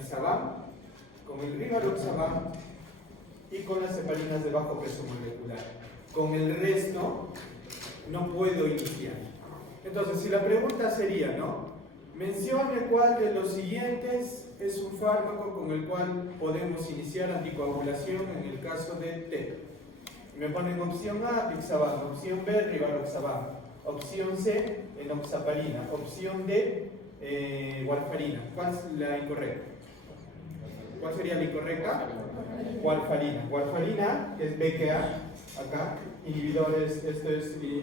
apixaban, con el rivaroxaban y con las heparinas de bajo peso molecular. Con el resto no puedo iniciar. Entonces, si la pregunta sería, ¿no? Mencione cuál de los siguientes es un fármaco con el cual podemos iniciar anticoagulación en el caso de TEP. Me ponen opción A, apixaban, opción B, rivaroxaban, opción C, enoxaparina, opción D, warfarina. ¿Cuál es la incorrecta? ¿Cuál sería la incorrecta? Warfarina. Warfarina, que es BKA, acá, inhibidores,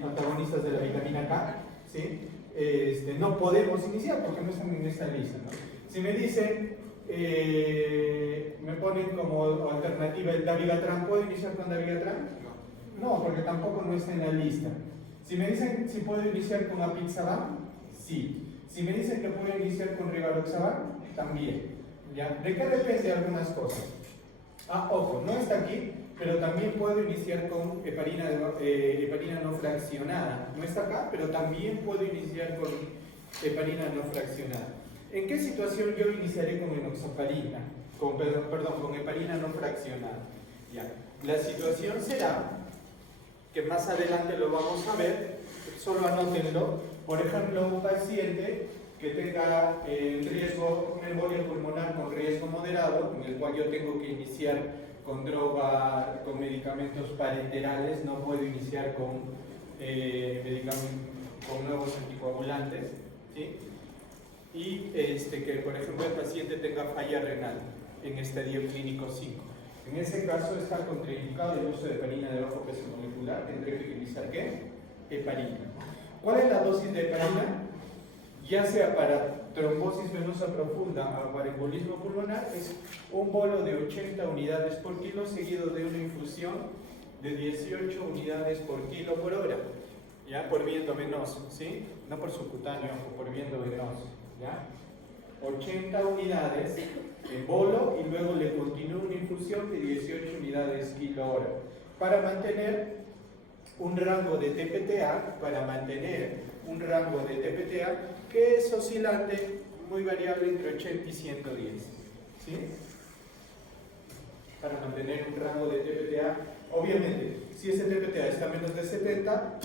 antagonistas de la vitamina K, ¿sí? No podemos iniciar porque no están en esta lista, ¿no? Si me dicen, me ponen como alternativa el dabigatran, ¿puedo iniciar con dabigatran? No, porque tampoco no está en la lista. Si me dicen si puedo iniciar con apixaban, sí. Si me dicen que puedo iniciar con rivaroxaban, también. ¿Ya? ¿De qué depende algunas cosas? Ojo, no está aquí, pero también puedo iniciar con heparina no fraccionada. No está acá, pero también puedo iniciar con heparina no fraccionada. ¿En qué situación yo iniciaré con enoxaparina? Con heparina no fraccionada. Ya. La situación será, que más adelante lo vamos a ver, solo anótenlo. Por ejemplo, un paciente que tenga riesgo, una embolia pulmonar con riesgo moderado, en el cual yo tengo que iniciar con droga, con medicamentos parenterales, no puedo iniciar con nuevos anticoagulantes, ¿sí? Y que, por ejemplo, el paciente tenga falla renal en estadio clínico 5. En ese caso está contraindicado el uso de heparina de bajo peso molecular. Tendré que utilizar ¿qué? Heparina. ¿Cuál es la dosis de heparina? Ya sea para trombosis venosa profunda o para embolismo pulmonar, es un bolo de 80 unidades por kilo seguido de una infusión de 18 unidades por kilo por hora, ¿ya? Por viento venoso, ¿sí? No por subcutáneo o por viento venoso, ¿ya? 80 unidades en bolo y luego le continúo una infusión de 18 unidades kilo hora para mantener un rango de TPTA, que es oscilante, muy variable entre 80 y 110, ¿sí? Para mantener un rango de TPTA, obviamente, si ese TPTA está menos de 70,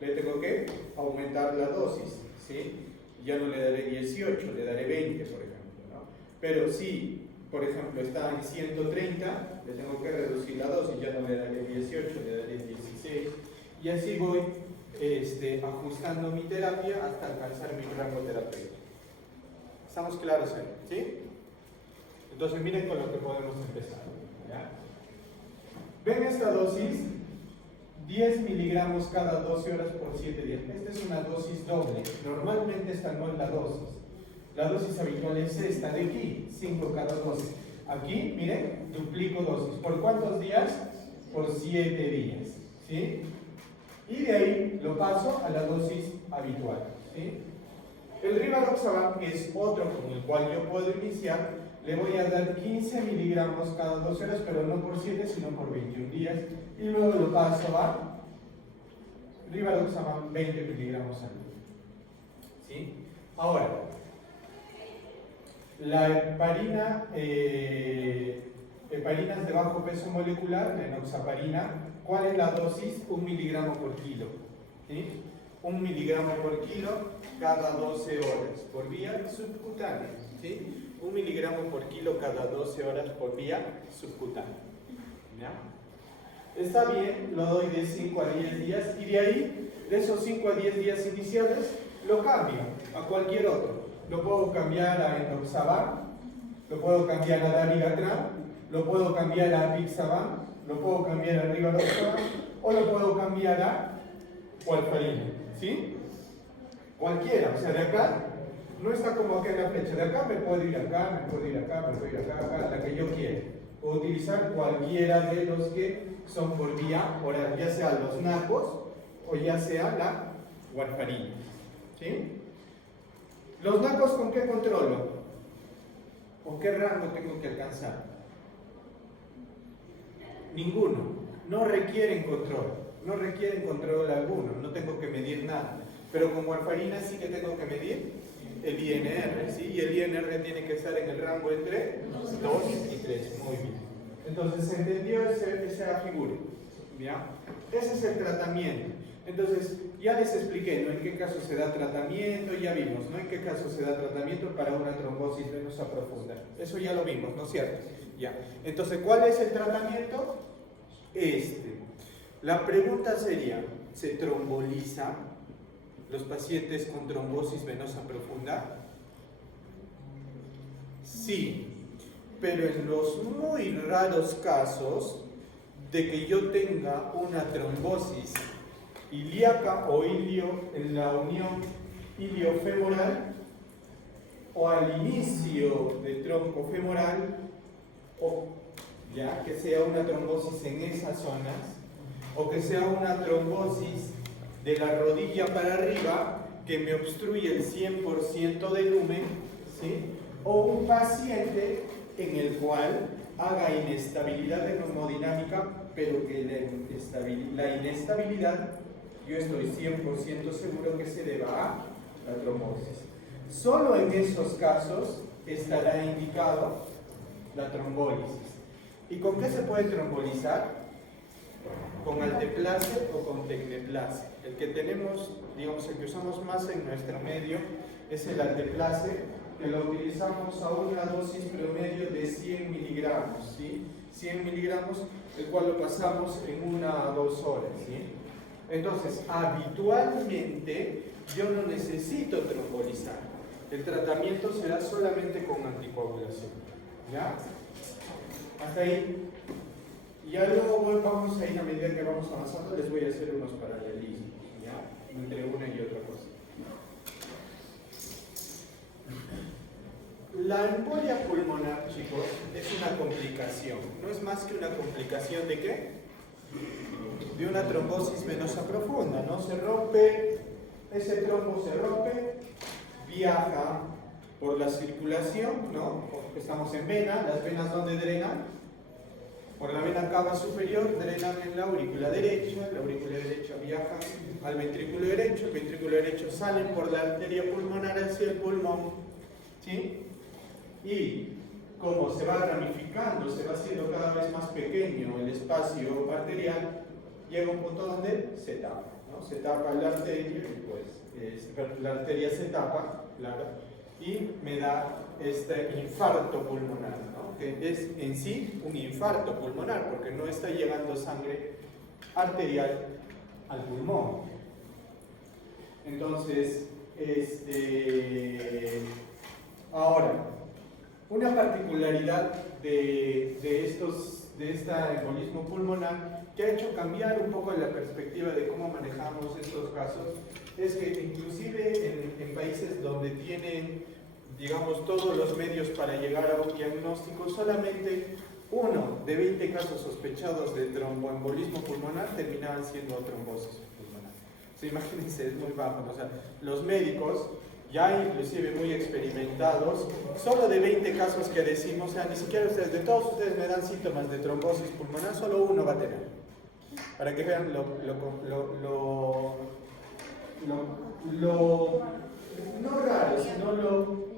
le tengo que aumentar la dosis, ¿sí? Ya no le daré 18, le daré 20, por ejemplo, ¿no? Pero si, por ejemplo, está en 130, le tengo que reducir la dosis, ya no le daré 18, le daré 16, y así voy ajustando mi terapia hasta alcanzar mi rango terapéutico. ¿Estamos claros ahí? ¿Sí? Entonces miren con lo que podemos empezar, ¿ya? ¿Ven esta dosis? 10 miligramos cada 12 horas por 7 días. Esta es una dosis doble. Normalmente esta no es la dosis. La dosis habitual es esta de aquí, 5 cada 12. Aquí, miren, duplico dosis. ¿Por cuántos días? Por 7 días, ¿sí? Y de ahí lo paso a la dosis habitual, ¿sí? El rivaroxaban, que es otro con el cual yo puedo iniciar, le voy a dar 15 miligramos cada 12 horas, pero no por 7, sino por 21 días. Y luego lo paso a rivaroxaban 20 miligramos al día, ¿sí? Ahora, la heparinas de bajo peso molecular, la enoxaparina, ¿cuál es la dosis? 1 miligramo por kilo, ¿sí? 1 miligramo por kilo cada 12 horas por vía subcutánea, ¿sí? 1 miligramo por kilo cada 12 horas por vía subcutánea, ¿ya? Está bien, lo doy de 5 a 10 días y de ahí, de esos 5 a 10 días iniciales, lo cambio a cualquier otro. Lo puedo cambiar a enoxaban, lo puedo cambiar a dabigatran, lo puedo cambiar a apixaban, lo puedo cambiar a rivaroxaban o lo puedo cambiar a warfarina, ¿sí? Cualquiera, o sea, de acá no está como acá en la flecha, de acá me puedo ir acá, me puedo ir acá, me puedo ir acá, la que yo quiera. Puedo utilizar cualquiera de los que son por vía oral, ya sea los NACOS o ya sea la warfarina, ¿sí? ¿Los NACOS con qué controlo? ¿Con qué rango tengo que alcanzar? Ninguno. No requieren control alguno, no tengo que medir nada. Pero con warfarina sí que tengo que medir el INR, ¿sí? Y el INR tiene que estar en el rango entre 2 y 3. Muy bien. Entonces, ¿se entendió esa figura? ¿Ya? Ese es el tratamiento. Entonces, ya les expliqué, ¿no? En qué caso se da tratamiento, ya vimos, ¿no? En qué caso se da tratamiento para una trombosis venosa profunda. Eso ya lo vimos, ¿no es cierto? Ya. Entonces, ¿cuál es el tratamiento? La pregunta sería, ¿se tromboliza los pacientes con trombosis venosa profunda? Sí, pero en los muy raros casos de que yo tenga una trombosis ilíaca o en la unión iliofemoral o al inicio del tronco femoral, o ya que sea una trombosis en esas zonas, o que sea una trombosis de la rodilla para arriba que me obstruye el 100% del lumen, ¿sí? O un paciente en el cual haga inestabilidad hemodinámica, pero que la inestabilidad, yo estoy 100% seguro que se deba a la trombosis. Solo en esos casos estará indicado la trombólisis. ¿Y con qué se puede trombolizar? Con alteplase o con tecneplase. El que tenemos, digamos, el que usamos más en nuestro medio es el alteplase, que lo utilizamos a una dosis promedio de 100 miligramos, ¿sí? 100 miligramos, el cual lo pasamos en 1 a 2 horas, ¿sí? Entonces, habitualmente yo no necesito trombolizar. El tratamiento se da solamente con anticoagulación, ¿ya? Hasta ahí. Ya luego vamos a ir, a medida que vamos avanzando, les voy a hacer unos paralelismos, ¿ya? Entre una y otra cosa. La embolia pulmonar, chicos, es una complicación. No es más que una complicación ¿de qué? De una trombosis venosa profunda, ¿no? Se rompe, ese trombo se rompe, viaja por la circulación, ¿no? Estamos en vena, las venas ¿dónde drenan? Por la vena cava superior, drenan en la aurícula derecha viaja al ventrículo derecho, el ventrículo derecho sale por la arteria pulmonar hacia el pulmón, ¿sí? Y como se va ramificando, se va haciendo cada vez más pequeño el espacio arterial, llega un punto donde se tapa, ¿no? Se tapa la arteria y pues la arteria se tapa, claro, y me da este infarto pulmonar, ¿no? Que es en sí un infarto pulmonar porque no está llegando sangre arterial al pulmón. Entonces, ahora, una particularidad de este embolismo pulmonar que ha hecho cambiar un poco la perspectiva de cómo manejamos estos casos es que inclusive en países donde tienen, digamos, todos los medios para llegar a un diagnóstico, solamente 1 de 20 casos sospechados de tromboembolismo pulmonar terminaban siendo trombosis pulmonar. O sea, imagínense, es muy bajo, ¿no? O sea, los médicos ya inclusive muy experimentados, solo de 20 casos que decimos, o sea, ni siquiera ustedes, de todos ustedes me dan síntomas de trombosis pulmonar, solo 1 va a tener. Para que vean lo no raro, sino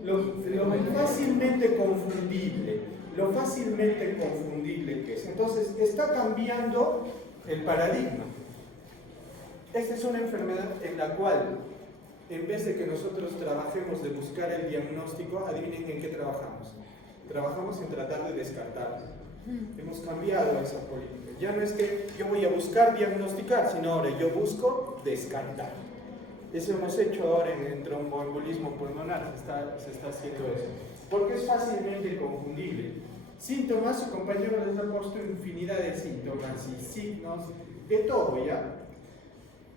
lo fácilmente confundible que es. Entonces, está cambiando el paradigma. Esta es una enfermedad en la cual, en vez de que nosotros trabajemos de buscar el diagnóstico, adivinen en qué trabajamos. Trabajamos en tratar de descartarlo. Hemos cambiado esa política. Ya no es que yo voy a buscar diagnosticar, sino ahora yo busco descartar. Eso hemos hecho ahora en tromboembolismo pulmonar, se está haciendo eso. Porque es fácilmente confundible. Síntomas, su compañero les ha puesto infinidad de síntomas y signos, de todo ya.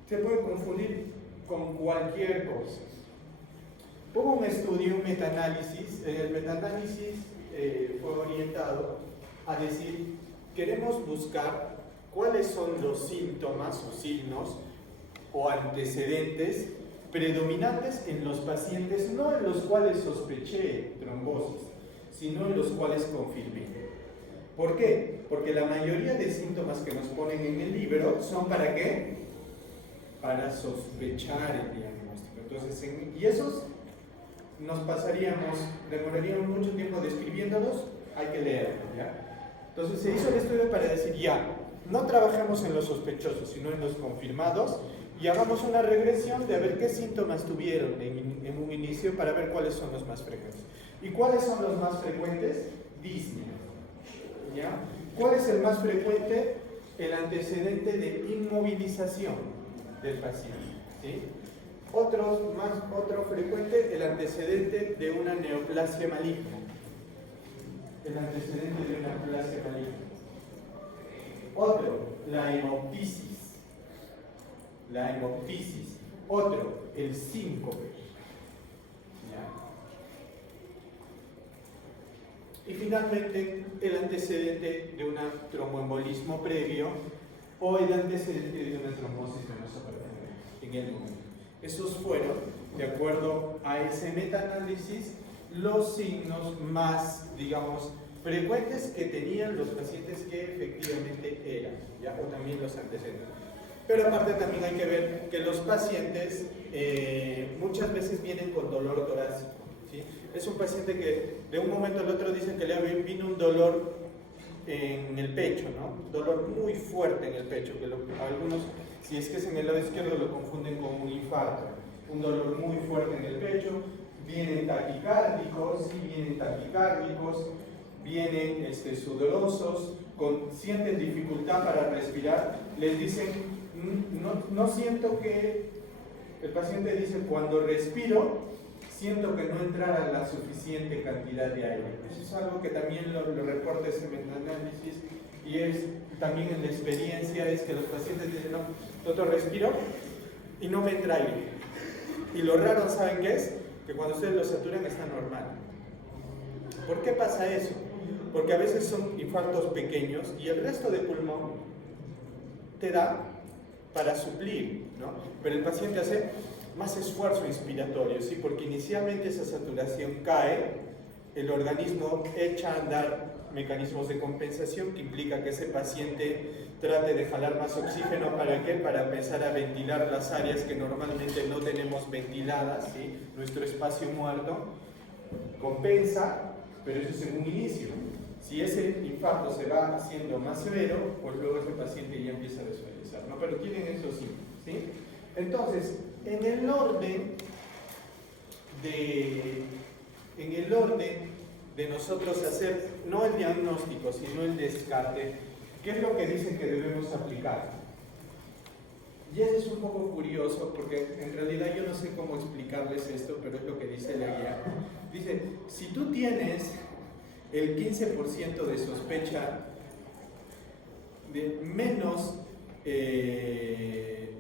Se puede confundir con cualquier cosa. Hubo un estudio, un metaanálisis. El metaanálisis fue orientado a decir, queremos buscar cuáles son los síntomas o signos o antecedentes predominantes en los pacientes, no en los cuales sospeché trombosis, sino en los cuales confirmé. ¿Por qué? Porque la mayoría de síntomas que nos ponen en el libro son ¿para qué? Para sospechar el diagnóstico. Entonces, y esos demoraríamos mucho tiempo describiéndolos, hay que leerlos, ¿ya? Entonces se hizo el estudio para decir, ya, no trabajemos en los sospechosos, sino en los confirmados, y hagamos una regresión de a ver qué síntomas tuvieron en un inicio para ver cuáles son los más frecuentes. ¿Y cuáles son los más frecuentes? Disney. ¿Ya? ¿Cuál es el más frecuente? El antecedente de inmovilización del paciente. ¿Sí? Otro frecuente, el antecedente de una neoplasia maligna. El antecedente de una neoplasia maligna. Otro, la hemoptisis. La hemoptisis. Otro, el síncope. ¿Ya? Y finalmente, el antecedente de un tromboembolismo previo o el antecedente de una trombosis venosa profunda en el momento. Esos fueron, de acuerdo a ese metaanálisis, los signos más, digamos, frecuentes que tenían los pacientes que efectivamente eran, ¿ya? O también los antecedentes. Pero aparte también hay que ver que los pacientes muchas veces vienen con dolor torácico, ¿sí? Es un paciente que de un momento al otro dicen que le vino un dolor en el pecho, ¿no? Dolor muy fuerte en el pecho, que algunos, si es que es en el lado izquierdo, lo confunden con un infarto. Un dolor muy fuerte en el pecho, vienen taquicárdicos, vienen sudorosos, sienten dificultad para respirar, les dicen, no siento que, el paciente dice, cuando respiro, siento que no entrara la suficiente cantidad de aire. Eso es algo que también lo reporta ese metaanálisis, y es también en la experiencia, es que los pacientes dicen, no, doctor, respiro y no me entra aire. Y lo raro, ¿saben qué es? Que cuando ustedes lo saturan está normal. ¿Por qué pasa eso? Porque a veces son infartos pequeños y el resto de pulmón te da para suplir, ¿no? Pero el paciente hace más esfuerzo inspiratorio, ¿sí? Porque inicialmente esa saturación cae, el organismo echa a andar mecanismos de compensación que implica que ese paciente trate de jalar más oxígeno. ¿Para qué? Para empezar a ventilar las áreas que normalmente no tenemos ventiladas, ¿sí? Nuestro espacio muerto compensa, pero eso es en un inicio. Si ese infarto se va haciendo más severo, pues luego ese paciente ya empieza a desfallecer, ¿no? Pero tienen eso sí, ¿sí? Entonces, en el orden de nosotros hacer, no el diagnóstico, sino el descarte, ¿qué es lo que dicen que debemos aplicar? Y eso es un poco curioso, porque en realidad yo no sé cómo explicarles esto, pero es lo que dice la guía. Dice, si tú tienes el 15% de sospecha de menos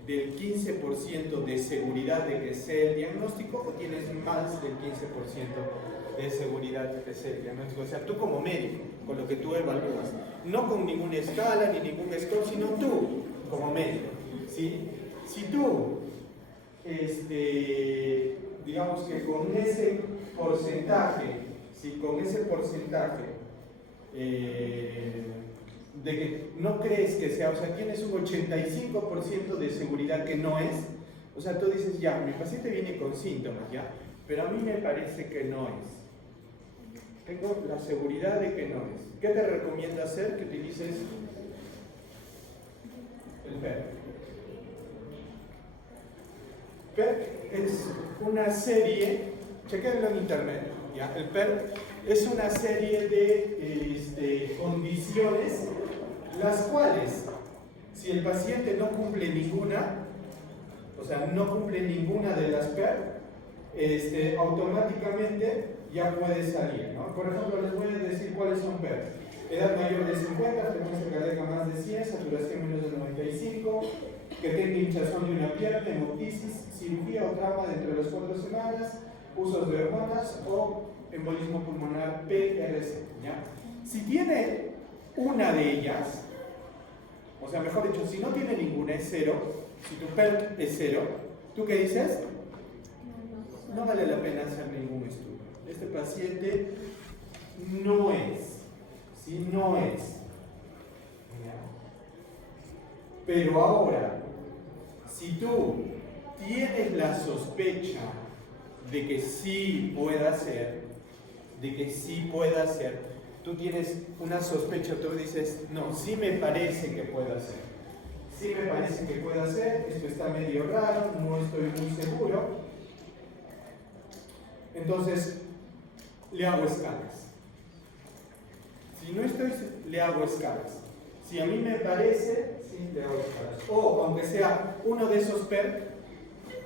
del 15% de seguridad de que sea el diagnóstico, o tienes más del 15% de seguridad de que sea el diagnóstico. O sea, tú como médico, con lo que tú evalúas, no con ninguna escala ni ningún score, sino tú como médico, ¿sí? Si tú, digamos que con ese porcentaje, ¿sí? Con ese porcentaje de que no crees que sea, o sea, tienes un 85% de seguridad que no es, o sea, tú dices, ya, mi paciente viene con síntomas, ya, pero a mí me parece que no es. Tengo la seguridad de que no es. ¿Qué te recomiendo hacer? Que utilices el PERT. PERT es una serie, chequenlo en internet, ¿ya? El PERT es una serie de condiciones las cuales, si el paciente no cumple ninguna, o sea, no cumple ninguna de las PERT, automáticamente ya puede salir, ¿no? Por ejemplo, les voy a decir cuáles son PERT. Edad mayor de 50, frecuencia cardíaca más de 100, saturación menos de 95, que tenga hinchazón de una pierna, hemoptisis, cirugía o trauma dentro de las 4 semanas, usos de hormonas o embolismo pulmonar PRC, ¿ya? Si tiene una de ellas, o sea, mejor dicho, si no tiene ninguna, es cero. Si tu PERT es cero, ¿tú qué dices? No vale la pena hacer ningún estudio. Este paciente no es, ¿sí? No es. ¿Ya? Pero ahora, si tú tienes la sospecha de que sí pueda ser, tú tienes una sospecha, tú dices, no, sí me parece que pueda ser. Sí me parece que pueda ser, esto está medio raro, no estoy muy seguro. Entonces, le hago escalas. Si no estoy, le hago escalas. Si a mí me parece, sí, le hago escalas. O, aunque sea uno de esos PERC,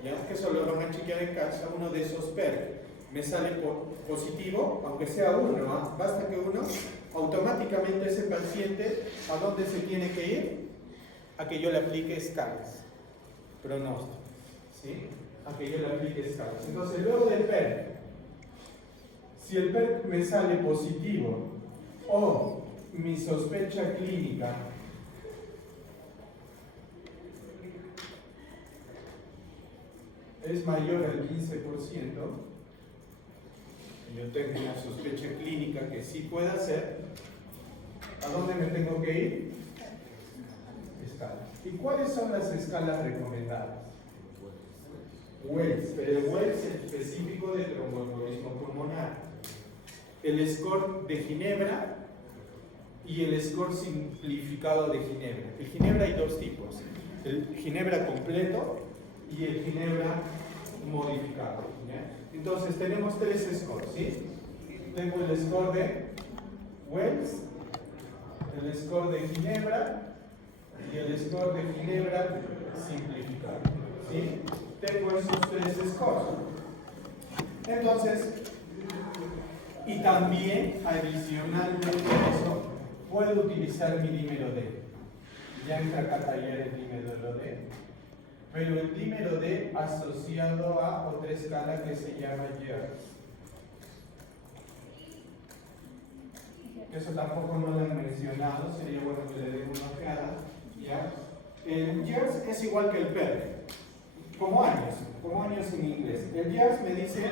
ya que eso lo van a chequear en casa, uno de esos PERC me sale positivo, aunque sea uno, ¿eh? Basta que uno, automáticamente ese paciente, ¿a dónde se tiene que ir? A que yo le aplique escalas, pronósticos, ¿sí? A que yo le aplique escalas. Entonces, luego del PERC, si el PERC me sale positivo o mi sospecha clínica es mayor al 15%, yo tengo una sospecha clínica que sí pueda ser, ¿a dónde me tengo que ir? Escalas. ¿Y cuáles son las escalas recomendadas? Wells, pero el Wells es específico de tromboembolismo pulmonar. El score de Ginebra y el score simplificado de Ginebra. El Ginebra hay dos tipos, el Ginebra completo y el Ginebra modificado, ¿ya? Entonces tenemos tres scores, ¿sí? Tengo el score de Wells, el score de Ginebra y el score de Ginebra simplificado, ¿sí? Tengo esos tres scores. Entonces, y también adicionalmente a eso, puedo utilizar mi dímero D. Ya entra acá a taller el dímero D. Pero el dímero D asociado a otra escala que se llama Yerkes. Eso tampoco no lo han mencionado, sería bueno que le den una ojeada, ¿ya? El Yerkes es igual que el PERC, como años en inglés. El Yerkes me dice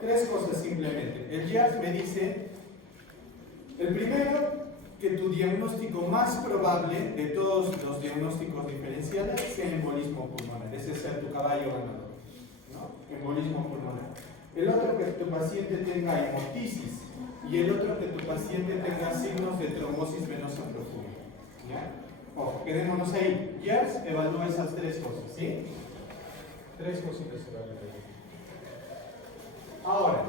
tres cosas simplemente. El Yerkes me dice, el primero, que tu diagnóstico más probable de todos los diagnósticos diferenciales sea embolismo pulmonar. Ese es tu caballo ganador, ¿no? Embolismo pulmonar. El otro, que tu paciente tenga hemotisis. Y el otro, que tu paciente tenga signos de trombosis venosa profunda. ¿Ya? Ojo, quedémonos ahí. Yerkes evalúa esas tres cosas, ¿sí? Tres cositas evalúa. Ahora,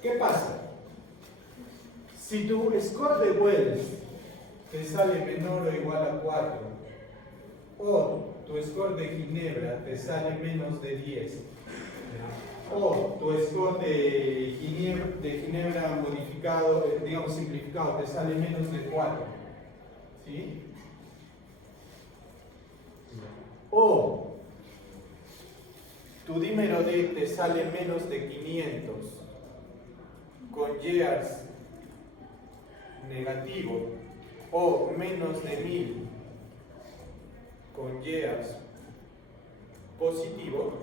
¿qué pasa? Si tu score de Wells te sale menor o igual a 4, o tu score de Ginebra te sale menos de 10, o tu score de Ginebra modificado, digamos simplificado, te sale menos de 4, ¿sí? O tu dímero D te sale menos de 500 con Yerkes negativo o menos de 1000 con Yerkes positivo.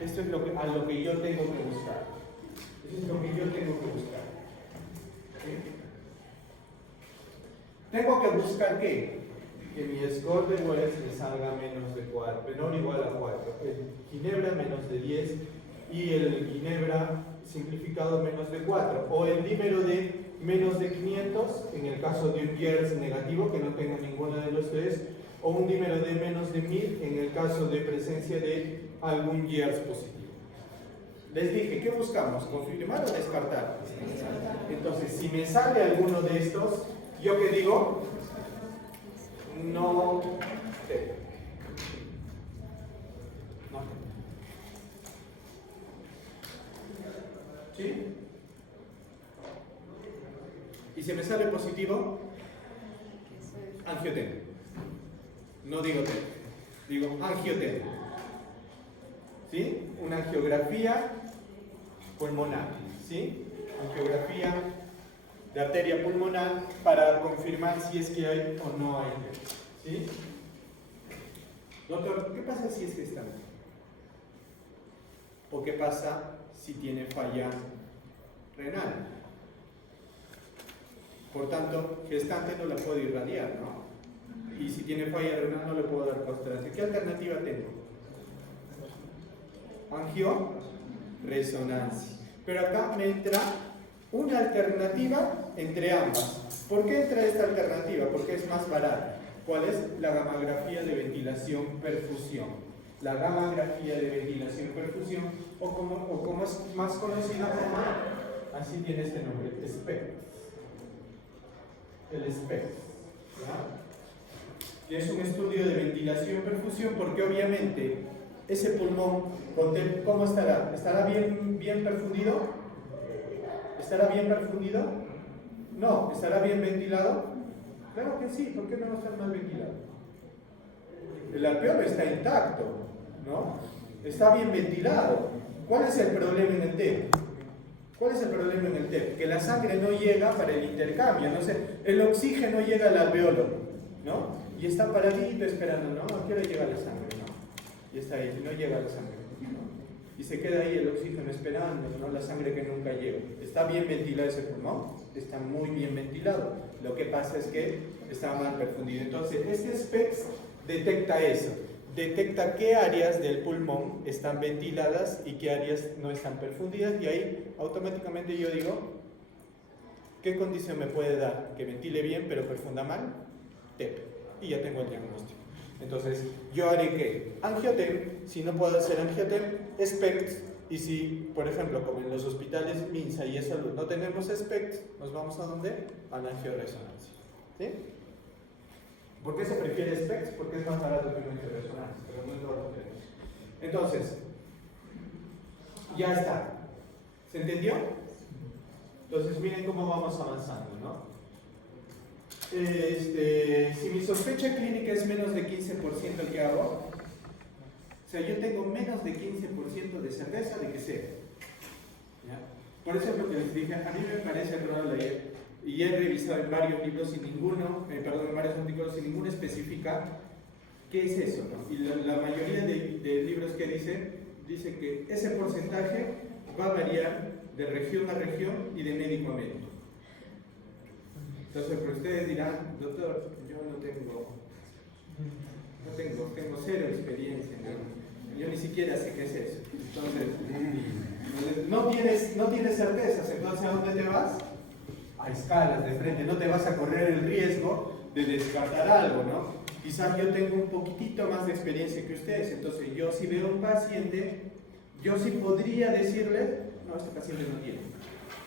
Esto es a lo que yo tengo que buscar. Eso es lo que yo tengo que buscar. ¿Sí? Tengo que buscar ¿qué? Que mi score de Wells me salga menos de 4, menor o igual a 4. El Ginebra menos de 10 y el Ginebra simplificado menos de 4. O el dímero de menos de 500 en el caso de un Yerkes negativo que no tenga ninguno de los tres. O un dímero de menos de 1000 en el caso de presencia de algún Yerkes positivo. Les dije, ¿qué buscamos? ¿Confirmar o descartar? Entonces, si me sale alguno de estos, ¿yo qué digo? No tengo. No tengo. ¿Sí? Y si me sale positivo, angiotengo. No digo tengo, digo angiotengo. ¿Sí? Una angiografía pulmonar. ¿Sí? Angiografía de arteria pulmonar para confirmar si es que hay o no hay. ¿Sí? Doctor, ¿qué pasa si es gestante? ¿O qué pasa si tiene falla renal? Por tanto, gestante no la puedo irradiar, ¿no? Y si tiene falla renal no le puedo dar constelación. ¿Qué alternativa tengo? angioresonancia. Pero acá me entra una alternativa entre ambas. ¿Por qué entra esta alternativa? Porque es más barata. ¿Cuál es? La gammagrafía de ventilación-perfusión. La gammagrafía de ventilación-perfusión, o como es más conocida como, así tiene este nombre, SPECT. El SPECT. Que es un estudio de ventilación-perfusión, porque obviamente ese pulmón, ¿cómo estará? ¿Estará bien perfundido? ¿Estará bien perfundido? No. ¿Estará bien ventilado? Claro que sí. ¿Por qué no va a estar mal ventilado? El alveolo está intacto, ¿no? Está bien ventilado. ¿Cuál es el problema en el TEP? ¿Cuál es el problema en el TEP? Que la sangre no llega para el intercambio, no sé, el oxígeno llega al alveolo, ¿no? Y está paradito esperando, ¿no? ¿A qué hora llega la sangre? ¿No? Y está ahí, no llega la sangre, ¿no? Y se queda ahí el oxígeno esperando, ¿no? La sangre que nunca llega. ¿Está bien ventilado ese pulmón? Está muy bien ventilado. Lo que pasa es que está mal perfundido. Entonces, este SPECT detecta eso. Detecta qué áreas del pulmón están ventiladas y qué áreas no están perfundidas, y ahí automáticamente yo digo, ¿qué condición me puede dar? Que ventile bien pero perfunda mal, TEP, y ya tengo el diagnóstico. Entonces, yo haré que angioTEP, si no puedo hacer angioTEP, SPECT, y si, por ejemplo, como en los hospitales MINSA y Salud no tenemos SPECT, nos vamos a ¿dónde? A la angioresonancia. ¿Sí? ¿Por qué se prefiere SPECT? Porque es más barato que una angioresonancia, pero no es lo que tenemos. Entonces, ya está. ¿Se entendió? Entonces, miren cómo vamos avanzando, ¿no? Si mi sospecha clínica es menos de 15% el que hago, o sea, yo tengo menos de 15% de certeza de que sé. ¿Ya? Por eso es lo que les dije, a mí me parece raro leer, y he revisado en varios libros sin ninguno, en varios artículos sin ninguno especifica qué es eso, ¿no? Y la mayoría de libros que dice que ese porcentaje va a variar de región a región y de médico a médico. Entonces, pues ustedes dirán, doctor, yo tengo cero experiencia, ¿no? Yo ni siquiera sé qué es eso. Entonces, no tienes certezas, entonces ¿a dónde te vas? A escalas de frente, no te vas a correr el riesgo de descartar algo, ¿no? Quizás yo tengo un poquitito más de experiencia que ustedes, entonces yo si veo un paciente, yo sí podría decirle, no, este paciente no tiene.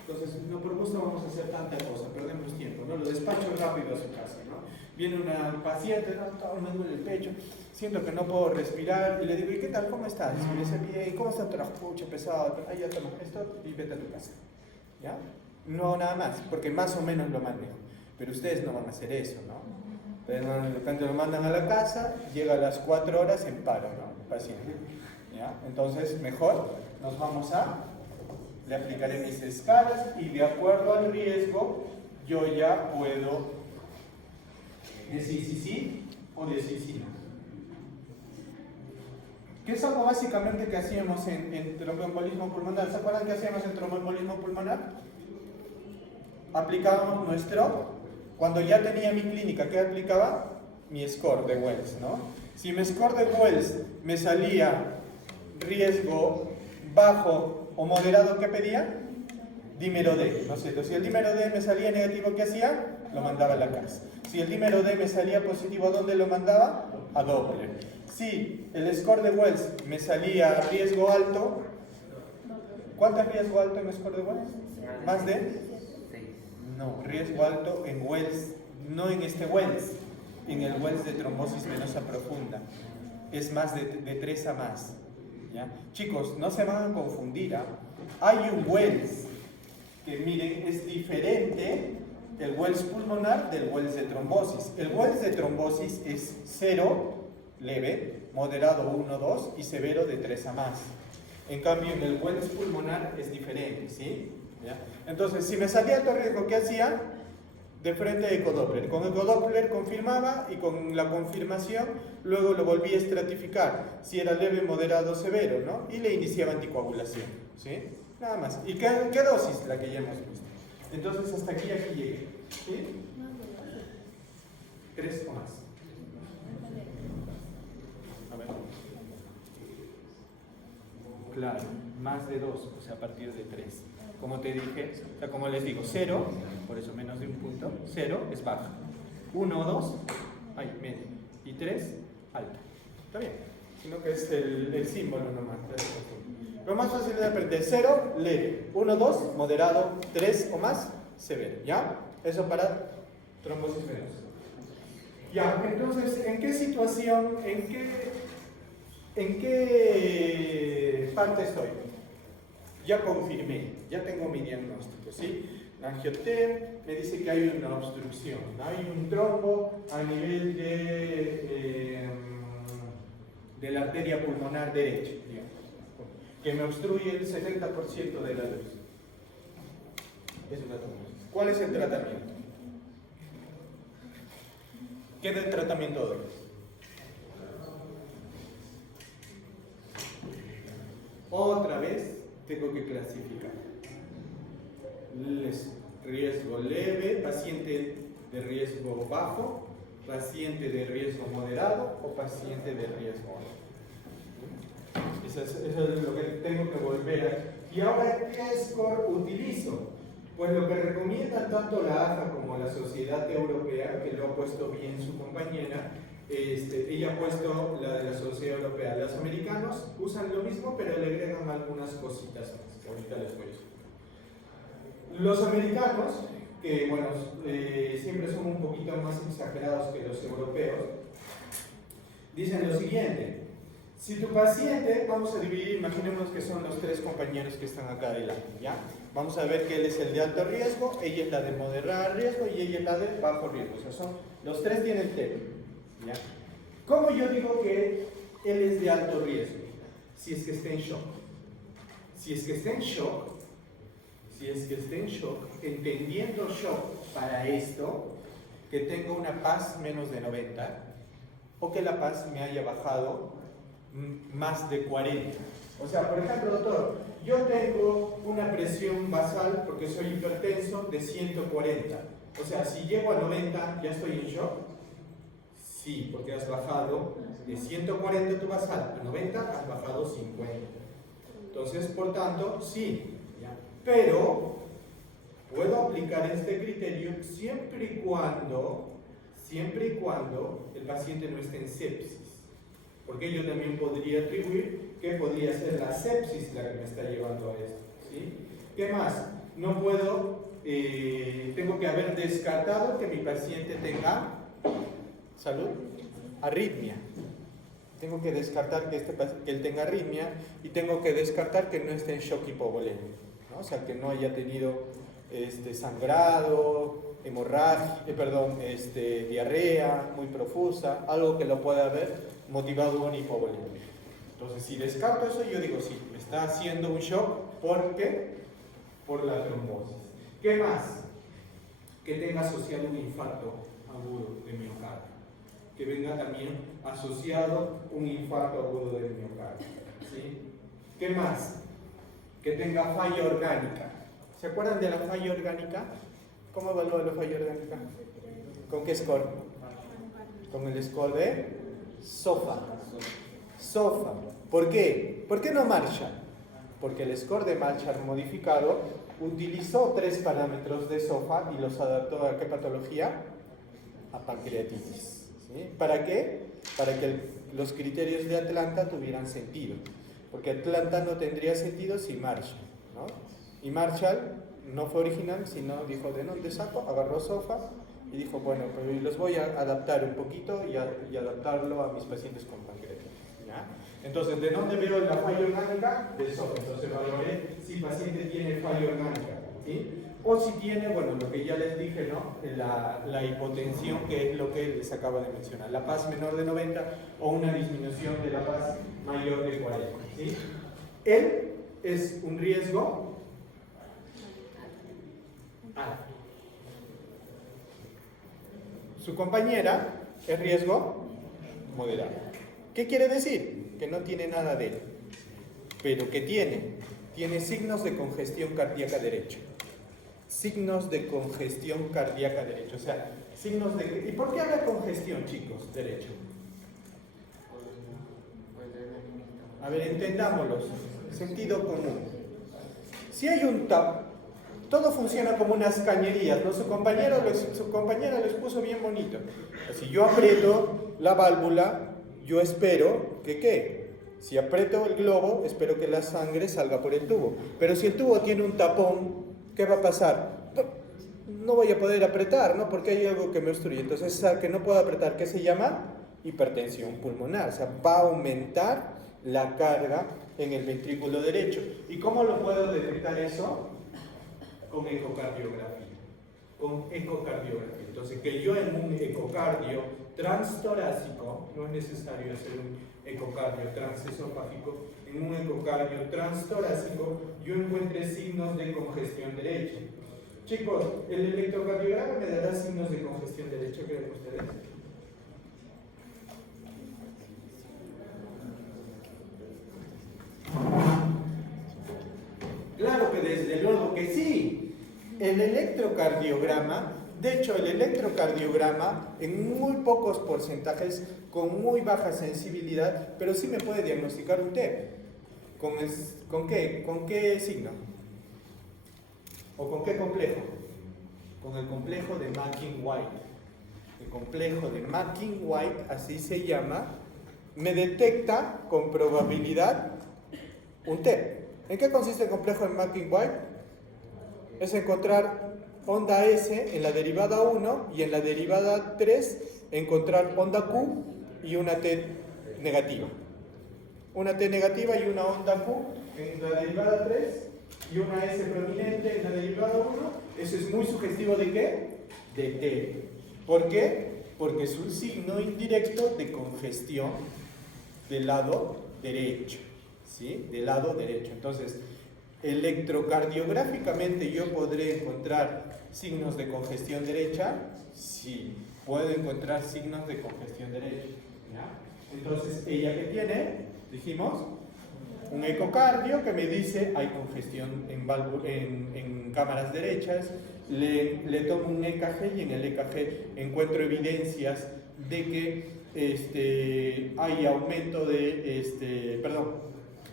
Entonces, no por gusto vamos a hacer tanta cosa, perdemos tiempo, ¿no? Lo despacho rápido a su casa, ¿no? Viene una paciente, no, me duele el pecho, siento que no puedo respirar, y le digo, ¿y qué tal? ¿Cómo estás? Y me dice, bien, ¿cómo está tu pucha pesado? Ahí ya toma esto y vete a tu casa, ¿ya? No, nada más, porque más o menos lo manejo, pero ustedes no van a hacer eso, ¿no? De repente lo mandan a la casa, llega a las 4 horas en paro, ¿no? El paciente, ¿ya? Entonces, mejor nos vamos le aplicaré mis escalas y de acuerdo al riesgo yo ya puedo decir si sí o decir si no. ¿Qué es algo básicamente que hacíamos en tromboembolismo pulmonar? ¿Se acuerdan qué hacíamos en tromboembolismo pulmonar? Aplicábamos cuando ya tenía mi clínica, ¿qué aplicaba? Mi score de Wells, ¿no? Si mi score de Wells me salía riesgo bajo o moderado, ¿qué pedía? Dímero D, ¿no es cierto? Si el dímero D me salía negativo, ¿qué hacía? Lo mandaba a la casa. Si el dímero D me salía positivo, ¿a dónde lo mandaba? A Doppler. Si el score de Wells me salía riesgo alto, ¿cuánto es riesgo alto en el score de Wells? ¿Más de? No, riesgo alto en Wells, no en este Wells, en el Wells de trombosis venosa profunda. Es más de 3 a más. ¿Ya? Chicos, no se van a confundir, ¿eh? Hay un Wells que, miren, es diferente el Wells pulmonar del Wells de trombosis. El Wells de trombosis es 0, leve, moderado 1, 2 y severo de 3 a más. En cambio, en el Wells pulmonar es diferente, ¿sí? ¿Ya? Entonces, si me salía alto riesgo, ¿qué hacía? De frente a ecodoppler. Con ecodoppler confirmaba y con la confirmación luego lo volví a estratificar, si era leve, moderado, severo, ¿no? Y le iniciaba anticoagulación, ¿sí? Nada más. ¿Y qué dosis? La que ya hemos visto. Entonces hasta aquí llegué, ¿sí? 3 o más. A ver. Claro, más de 2, o sea, a partir de 3. Como te dije, o sea, como les digo, 0, por eso menos de un punto, 0 es baja. 1 o 2, hay medio. Y 3, alta. Está bien, sino que es el símbolo nomás. Lo más fácil de aprender, 0, leve. 1, 2, moderado. 3 o más, severo. ¿Ya? Eso para trombosis venosa. Ya, entonces, ¿en qué situación, en qué parte estoy? Ya confirmé, ya tengo mi diagnóstico, ¿sí? La angiotem me dice que hay una obstrucción, hay un trombo a nivel de la arteria pulmonar derecha, digamos, que me obstruye el 70% de la luz. Es una trombosis. ¿Cuál es el tratamiento? ¿Qué del tratamiento doy? Otra vez tengo que clasificar. Riesgo leve, paciente de riesgo bajo, paciente de riesgo moderado o paciente de riesgo alto. Eso es lo que tengo que volver a... ¿Y ahora qué score utilizo? Pues lo que recomiendan tanto la AJA como la Sociedad Europea, que lo ha puesto bien su compañera, ella ha puesto la de la Sociedad Europea. Los americanos usan lo mismo, pero le agregan algunas cositas más, que ahorita les voy a explicar. Los americanos, que bueno, siempre son un poquito más exagerados que los europeos, dicen lo siguiente: si tu paciente, vamos a dividir, imaginemos que son los 3 compañeros que están acá adelante, ¿ya? Vamos a ver que él es el de alto riesgo, ella es la de moderado riesgo y ella es la de bajo riesgo. O sea, los 3 tienen TEP, ¿ya? ¿Cómo yo digo que él es de alto riesgo? Si es que está en shock. Si es que está en shock, entendiendo shock para esto, que tenga una PAS menos de 90 o que la PAS me haya bajado más de 40. O sea, por ejemplo, doctor, yo tengo una presión basal, porque soy hipertenso, de 140. O sea, si llego a 90, ¿ya estoy en shock? Sí, porque has bajado de 140 tu basal a 90, has bajado 50. Entonces, por tanto, sí. Pero puedo aplicar este criterio siempre y cuando el paciente no esté en sepsis. Porque yo también podría atribuir que podría ser la sepsis la que me está llevando a esto, ¿sí? ¿Qué más? No puedo, tengo que haber descartado que mi paciente tenga, salud, arritmia. Tengo que descartar que él tenga arritmia y tengo que descartar que no esté en shock hipovolémico, ¿no? O sea, que no haya tenido sangrado, hemorragia, diarrea muy profusa, algo que lo pueda haber motivado una hipovolemia. Entonces, si descarto eso, yo digo, sí, me está haciendo un shock, ¿por qué? Por la trombosis. ¿Qué más? Que tenga asociado un infarto agudo de miocardio. Que venga también asociado un infarto agudo de miocardio. ¿Sí? ¿Qué más? Que tenga falla orgánica. ¿Se acuerdan de la falla orgánica? ¿Cómo evalúa la falla orgánica? ¿Con qué score? Con el score de SOFA. SOFA. ¿Por qué? ¿Por qué no Marshall? Porque el score de Marshall modificado utilizó 3 parámetros de SOFA y los adaptó a qué patología? A pancreatitis. ¿Sí? ¿Para qué? Para que los criterios de Atlanta tuvieran sentido. Porque Atlanta no tendría sentido sin Marshall, ¿no? Y Marshall no fue original, sino dijo, ¿de dónde saco? Agarró SOFA y dijo, bueno, pues los voy a adaptar un poquito y adaptarlo a mis pacientes con pancreatitis, ¿ya? Entonces, ¿de dónde veo la falla orgánica? De SOFA. Entonces, valoré si el paciente tiene falla orgánica, ¿sí? O si tiene, bueno, lo que ya les dije, ¿no? La hipotensión, que es lo que les acabo de mencionar, la PAS menor de 90 o una disminución de la PAS mayor de 40, ¿sí? Él es un riesgo alto. Su compañera es riesgo moderado. ¿Qué quiere decir? Que no tiene nada de él, pero que tiene signos de congestión cardíaca derecho. Signos de congestión cardíaca derecho, o sea, signos de... ¿Y por qué habla congestión, chicos, derecho? A ver, entendámoslos. sentido común. Si hay un tap, todo funciona como unas cañerías, ¿no? Su compañera lo expuso bien bonito. Si yo aprieto la válvula, yo espero que ¿qué? Si aprieto el globo, espero que la sangre salga por el tubo. Pero si el tubo tiene un tapón, ¿qué va a pasar? No voy a poder apretar, ¿no? Porque hay algo que me obstruye. Entonces, esa que no puedo apretar, ¿qué se llama? Hipertensión pulmonar. O sea, va a aumentar la carga en el ventrículo derecho. ¿Y cómo lo puedo detectar eso? Con ecocardiografía. Con ecocardiografía. Entonces, que yo en un ecocardio transtorácico, no es necesario hacer un ecocardio transesofágico, en un ecocardio transtorácico yo encuentre signos de congestión derecha. Chicos, el electrocardiograma me dará signos de congestión derecha, ¿creen ustedes? Claro que desde luego que sí. El electrocardiograma, de hecho el electrocardiograma en muy pocos porcentajes, con muy baja sensibilidad, pero sí me puede diagnosticar un TEP. ¿Con qué? ¿Con qué signo? ¿O con qué complejo? Con el complejo de Mackin-White. El complejo de Mackin-White, así se llama, me detecta con probabilidad un TEP. ¿En qué consiste el complejo de Mackin-White? Es encontrar onda S en la derivada 1 y en la derivada 3 encontrar onda Q y una T negativa. Una T negativa y una onda Q en la derivada 3 y una S prominente en la derivada 1. Eso es muy sugestivo ¿de qué? De T. ¿Por qué? Porque es un signo indirecto de congestión del lado derecho. ¿Sí? Del lado derecho. Entonces, electrocardiográficamente yo podré encontrar signos de congestión derecha. Sí, puedo encontrar signos de congestión derecha. ¿Ya? Entonces, ella que tiene, dijimos, un ecocardio que me dice hay congestión en cámaras derechas. Le tomo un EKG y en el EKG encuentro evidencias de que hay aumento de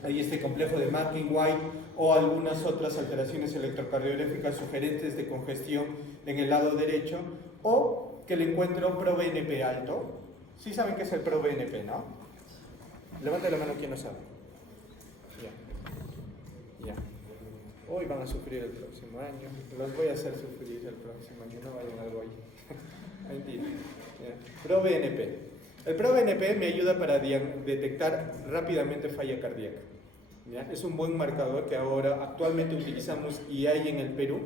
hay este complejo de Mackin-White o algunas otras alteraciones electrocardiográficas sugerentes de congestión en el lado derecho, o que le encuentro ProBNP alto. ¿Sí saben qué es el ProBNP, no? Levante la mano quien no sabe. Ya. Hoy van a sufrir el próximo año. Los voy a hacer sufrir el próximo año, no vayan algo ahí. Mentira. Ya. ProBNP. El ProBNP me ayuda para detectar rápidamente falla cardíaca. ¿Ya? Es un buen marcador que ahora actualmente utilizamos y hay en el Perú,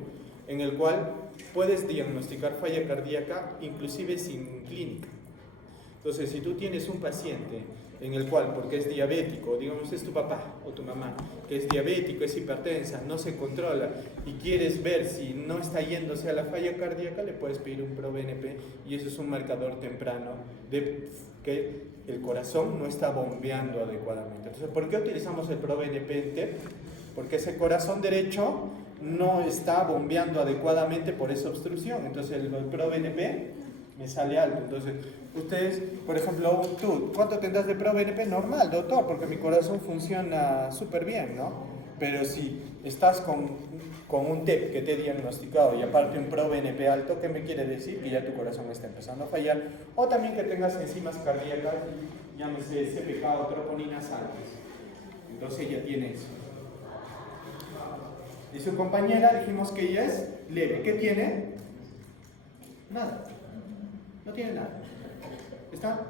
en el cual puedes diagnosticar falla cardíaca inclusive sin clínica. Entonces, si tú tienes un paciente en el cual, porque es diabético, digamos es tu papá o tu mamá, que es diabético, es hipertensa, no se controla y quieres ver si no está yéndose a la falla cardíaca, le puedes pedir un ProBNP y eso es un marcador temprano de que el corazón no está bombeando adecuadamente. Entonces, ¿por qué utilizamos el ProBNP en TEP? Porque ese corazón derecho no está bombeando adecuadamente por esa obstrucción. Entonces, el ProBNP me sale alto. Entonces, ustedes, por ejemplo, tú, ¿cuánto tendrás de ProBNP? Normal, doctor, porque mi corazón funciona súper bien, ¿no? Pero si estás con un TEP que te he diagnosticado y aparte un ProBNP alto, ¿qué me quiere decir? Que ya tu corazón está empezando a fallar. O también que tengas enzimas cardíacas, llámese CPK o troponinas altas. Entonces ella tiene eso. Y su compañera, dijimos que ella es leve. ¿Qué tiene? Nada. No tiene nada. ¿Está?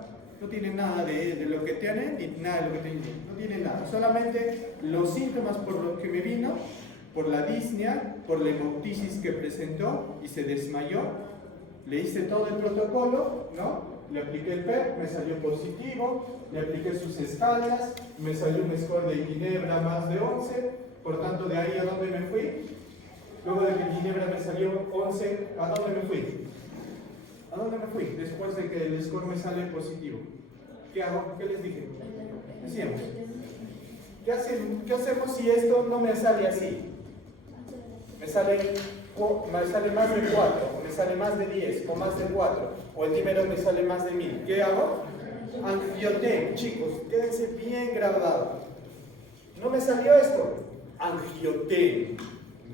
No tiene nada de lo que tiene ni nada de lo que tiene. No tiene nada. Solamente los síntomas por los que me vino, por la disnea, por la hemoptisis que presentó y se desmayó. Le hice todo el protocolo, ¿no? Le apliqué el PEP, me salió positivo, le apliqué sus escalas, me salió un score de Ginebra más de 11, por tanto de ahí a dónde me fui. Luego de que Ginebra me salió 11, ¿a dónde me fui? ¿A dónde me fui? Después de que el score me sale positivo. ¿Qué hago? ¿Qué les dije? Decíamos. ¿Qué hacemos si esto no me sale así? Me sale más de 4, o me sale más de 10, o más de 4, o el dímero me sale más de 1000. ¿Qué hago? Angiotec, chicos, quédense bien grabados. No me salió esto. Angioten.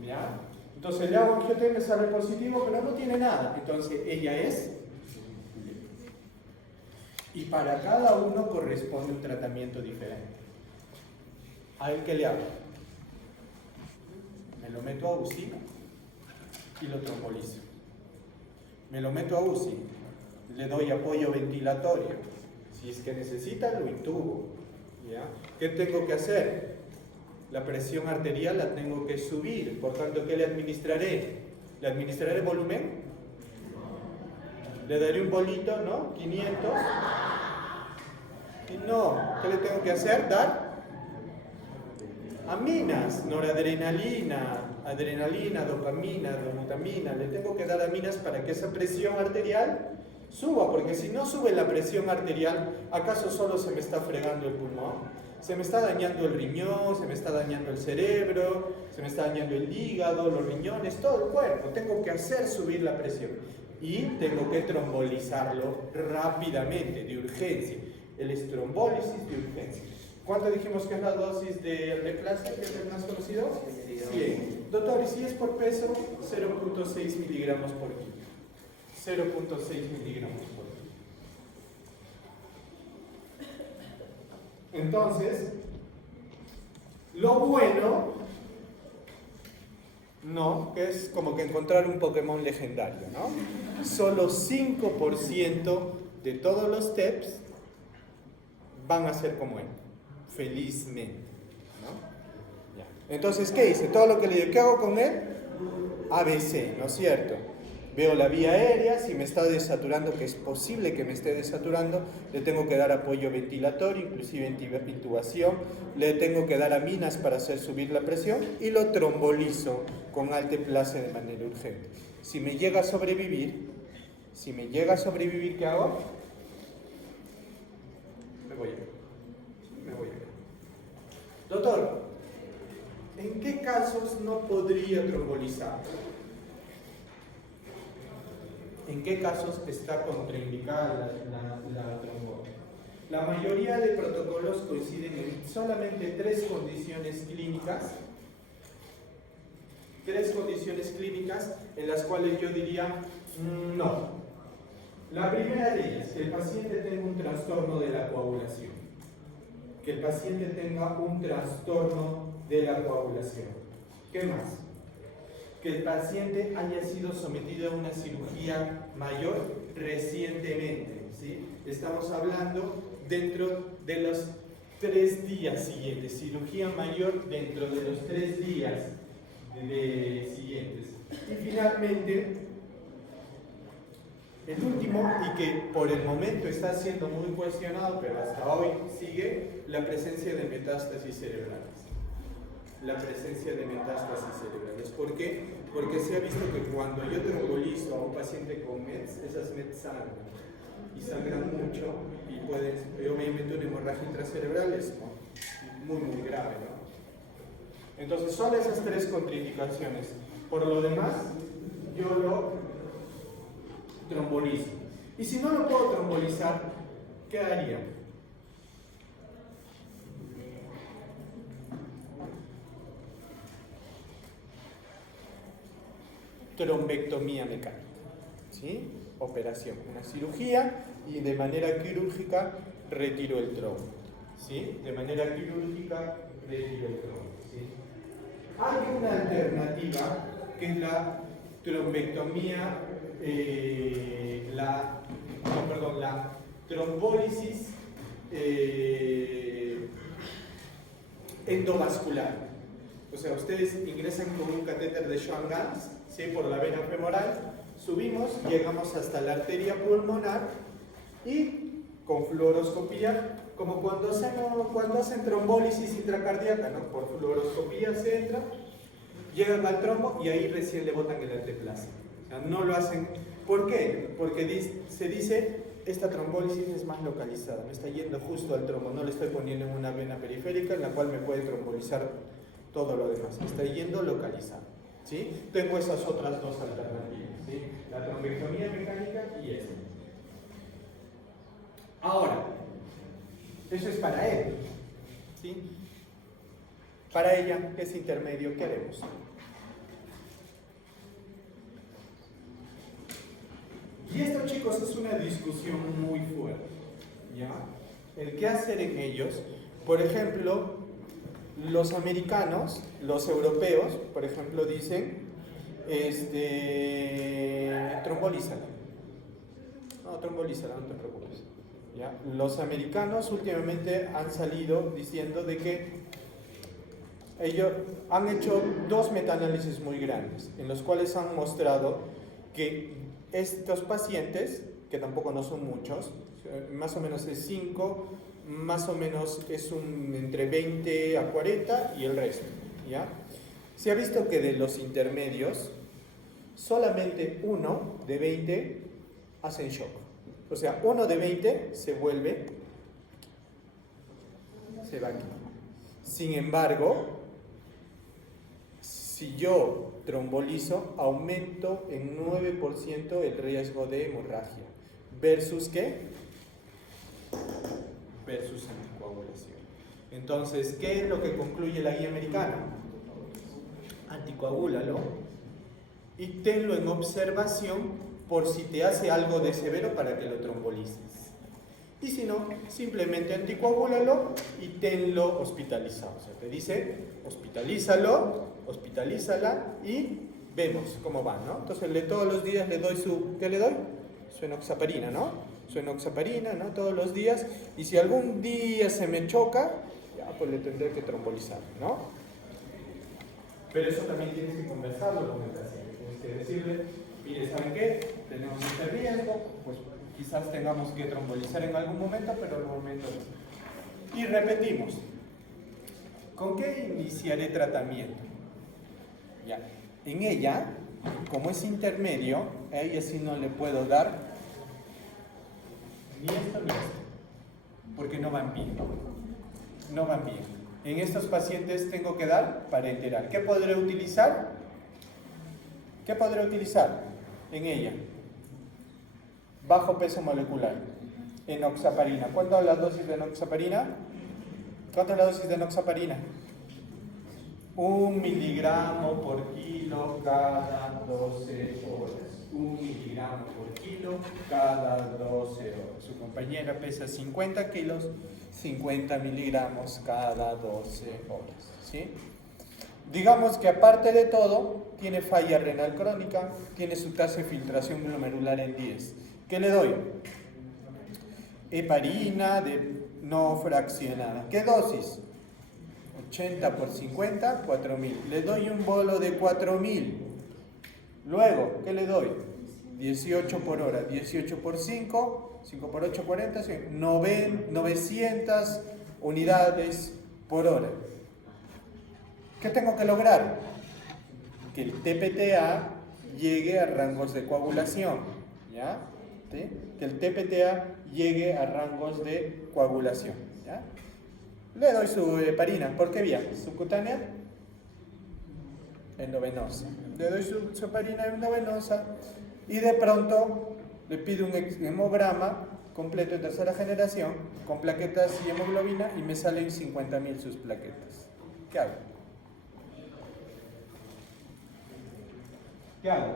¿Ya? Entonces le hago angioten, me sale positivo, pero no tiene nada. Entonces ella es. Y para cada uno corresponde un tratamiento diferente. ¿A él qué le hago? Me lo meto a UCI y lo trombolizo. Me lo meto a UCI, le doy apoyo ventilatorio. Si es que necesita, lo intubo. ¿Ya? ¿Qué tengo que hacer? La presión arterial la tengo que subir. Por tanto, ¿qué le administraré? ¿Le administraré volumen? Le daré un bolito, ¿no? 500. Y no, ¿qué le tengo que hacer? Dar aminas, noradrenalina, adrenalina, dopamina, dobutamina. Le tengo que dar aminas para que esa presión arterial suba, porque si no sube la presión arterial, ¿acaso solo se me está fregando el pulmón? Se me está dañando el riñón, se me está dañando el cerebro, se me está dañando el hígado, los riñones, todo el cuerpo. Tengo que hacer subir la presión y tengo que trombolizarlo rápidamente, de urgencia. El estrombólisis de urgencia. ¿Cuánto dijimos que es la dosis de alteplase, que es el más conocido? 100. Doctor, y si es por peso, 0.6 miligramos por kilo. 0.6 miligramos por kilo. Entonces, lo bueno, no, que es como que encontrar un Pokémon legendario, ¿no? Solo 5% de todos los TEPS van a ser como él, felizmente, ¿no? Ya. Entonces, ¿qué hice? Todo lo que le digo, ¿qué hago con él? ABC, ¿no es cierto? Veo la vía aérea, si me está desaturando, que es posible que me esté desaturando, le tengo que dar apoyo ventilatorio, inclusive intubación, le tengo que dar aminas para hacer subir la presión y lo trombolizo con alteplase de manera urgente. Si me llega a sobrevivir, ¿qué hago? Me voy a. Doctor, ¿en qué casos no podría trombolizar? ¿En qué casos está contraindicada la trombosis? La mayoría de protocolos coinciden en solamente tres condiciones clínicas en las cuales yo diría no. La primera de ellas, que el paciente tenga un trastorno de la coagulación. ¿Qué más? Que el paciente haya sido sometido a una cirugía mayor recientemente, ¿sí? Estamos hablando dentro de los 3 días siguientes, cirugía mayor dentro de los 3 días siguientes. Y finalmente, el último, y que por el momento está siendo muy cuestionado, pero hasta hoy sigue, la presencia de metástasis cerebrales. ¿Por qué? Porque se ha visto que cuando yo trombolizo a un paciente con METS, esas METS sangran y sangran mucho y pueden, obviamente, una hemorragia intracerebral es muy grave, ¿no? Entonces son esas 3 contraindicaciones. Por lo demás, yo lo trombolizo. Y si no lo puedo trombolizar, ¿qué haría? Trombectomía mecánica, ¿sí? Operación, una cirugía y de manera quirúrgica retiro el trombo, ¿sí? ¿Sí? Hay una alternativa que es la trombectomía, la trombólisis endovascular. O sea, ustedes ingresan con un catéter de Schwann-Ganz, ¿sí? Por la vena femoral, subimos, llegamos hasta la arteria pulmonar y con fluoroscopía, como cuando hacen trombólisis intracardíaca, ¿no? Por fluoroscopía se entra, llegan al trombo y ahí recién le botan el alteplase. O sea, no lo hacen. ¿Por qué? Porque se dice, esta trombólisis es más localizada, me está yendo justo al trombo, no le estoy poniendo en una vena periférica en la cual me puede trombolizar todo lo demás, me está yendo localizado, ¿sí? Tengo esas otras 2 alternativas, ¿sí? La trombectomía mecánica y esta. Ahora, eso es para él, ¿sí? Para ella, que es intermedio, ¿qué haremos? Y esto, chicos, es una discusión muy fuerte, ¿ya? El qué hacer en ellos. Por ejemplo, los americanos, los europeos, por ejemplo, dicen, trombolízala. No, trombolízala, no te preocupes. ¿Ya? Los americanos últimamente han salido diciendo de que ellos han hecho 2 metaanálisis muy grandes, en los cuales han mostrado que estos pacientes, que tampoco no son muchos, más o menos es 5, más o menos es entre 20 a 40 y el resto, ¿ya? Se ha visto que de los intermedios, solamente 1 de 20 hacen shock. O sea, 1 de 20 se va aquí. Sin embargo, si yo trombolizo, aumento en 9% el riesgo de hemorragia. ¿Versus qué? Versus anticoagulación. Entonces, ¿qué es lo que concluye la guía americana? Anticoagúlalo y tenlo en observación por si te hace algo de severo para que lo trombolices. Y si no, simplemente anticoagúlalo y tenlo hospitalizado. O sea, te dice, hospitalízala y vemos cómo va, ¿no? Entonces, todos los días le doy ¿qué le doy? Su enoxaparina, ¿no? Su enoxaparina, ¿no? Todos los días. Y si algún día se me choca, ya pues le tendré que trombolizar, ¿no? Pero eso también tienes que conversarlo con el paciente. Tienes que decirle, mire, ¿saben qué? Tenemos este riesgo, pues quizás tengamos que trombolizar en algún momento, pero al momento no. Y repetimos. ¿Con qué iniciaré tratamiento? Ya. En ella, como es intermedio, a ella sí no le puedo dar ni esto ni esto, porque no van bien. No van bien. En estos pacientes tengo que dar parenteral. ¿Qué podré utilizar? ¿Qué podré utilizar en ella? Bajo peso molecular. Enoxaparina. ¿Cuánto es la dosis de enoxaparina? ¿Cuánto es la dosis de enoxaparina? 1 miligramo por kilo cada 12 horas. 1 miligramo por kilo cada 12 horas. Su compañera pesa 50 kilos, 50 miligramos cada 12 horas. ¿Sí? Digamos que aparte de todo, tiene falla renal crónica, tiene su tasa de filtración glomerular en 10. ¿Qué le doy? Heparina no fraccionada. ¿Qué dosis? 80 por 50, 4000. Le doy un bolo de 4000. Luego, ¿qué le doy? 18 por hora. 18 por 5, 5 por 8, 40, 900 unidades por hora. ¿Qué tengo que lograr? Que el TPTA llegue a rangos de coagulación. ¿Ya? ¿Sí? Que el TPTA llegue a rangos de coagulación. ¿Ya? Le doy su heparina. ¿Por qué vía? Subcutánea, endovenosa. Le doy su heparina endovenosa y de pronto le pido un hemograma completo de tercera generación con plaquetas y hemoglobina y me salen 50.000 sus plaquetas. ¿Qué hago? ¿Qué hago?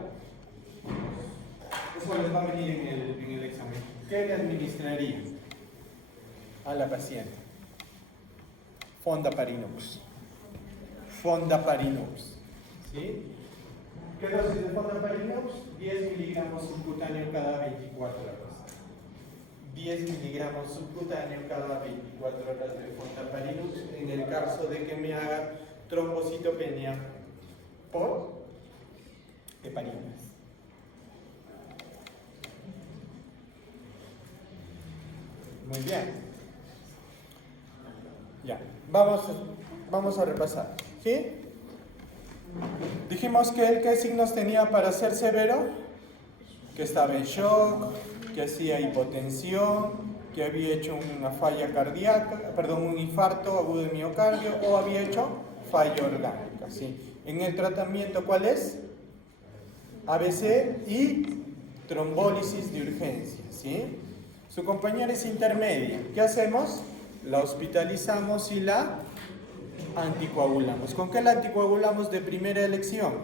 Eso les va a venir en el examen. ¿Qué le administraría a la paciente? Fondaparinux. ¿Sí? ¿Qué dosis de fondaparinux? 10 miligramos subcutáneo cada 24 horas. 10 miligramos subcutáneo cada 24 horas de fondaparinux en el caso de que me haga trombocitopenia por heparinas. Muy bien. Ya, vamos a repasar. ¿Sí? Dijimos que qué signos tenía para ser severo, que estaba en shock, que hacía hipotensión, que había hecho una falla cardíaca, un infarto agudo de miocardio o había hecho falla orgánica. ¿Sí? En el tratamiento, ¿cuál es? ABC y trombólisis de urgencia. ¿Sí? Su compañera es intermedia. ¿Qué hacemos? La hospitalizamos y la anticoagulamos. ¿Con qué la anticoagulamos de primera elección?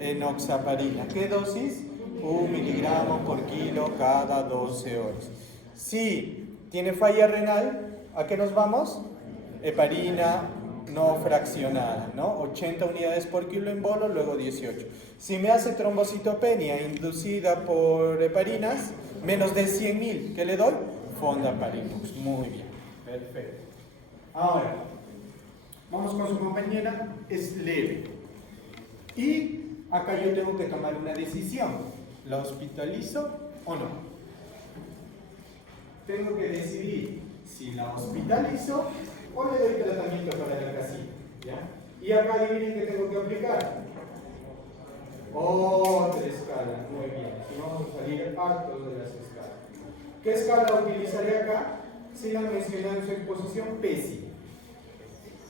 Enoxaparina. ¿Qué dosis? 1 miligramo por kilo cada 12 horas. Si tiene falla renal, ¿a qué nos vamos? Heparina no fraccionada, ¿no? 80 unidades por kilo en bolo, luego 18. Si me hace trombocitopenia inducida por heparinas, menos de 100.000, ¿qué le doy? Fondaparinux. Muy bien, perfecto. Ahora, vamos con su compañera, es leve. Y acá yo tengo que tomar una decisión. ¿La hospitalizo o no? Tengo que decidir si la hospitalizo o le doy tratamiento para la casita, ¿ya? Y acá adivinen que tengo que aplicar. Otra escala, muy bien. Si vamos a salir hartos de las escalas. ¿Qué escala utilizaré acá? Si la mencioné en su exposición, PESI.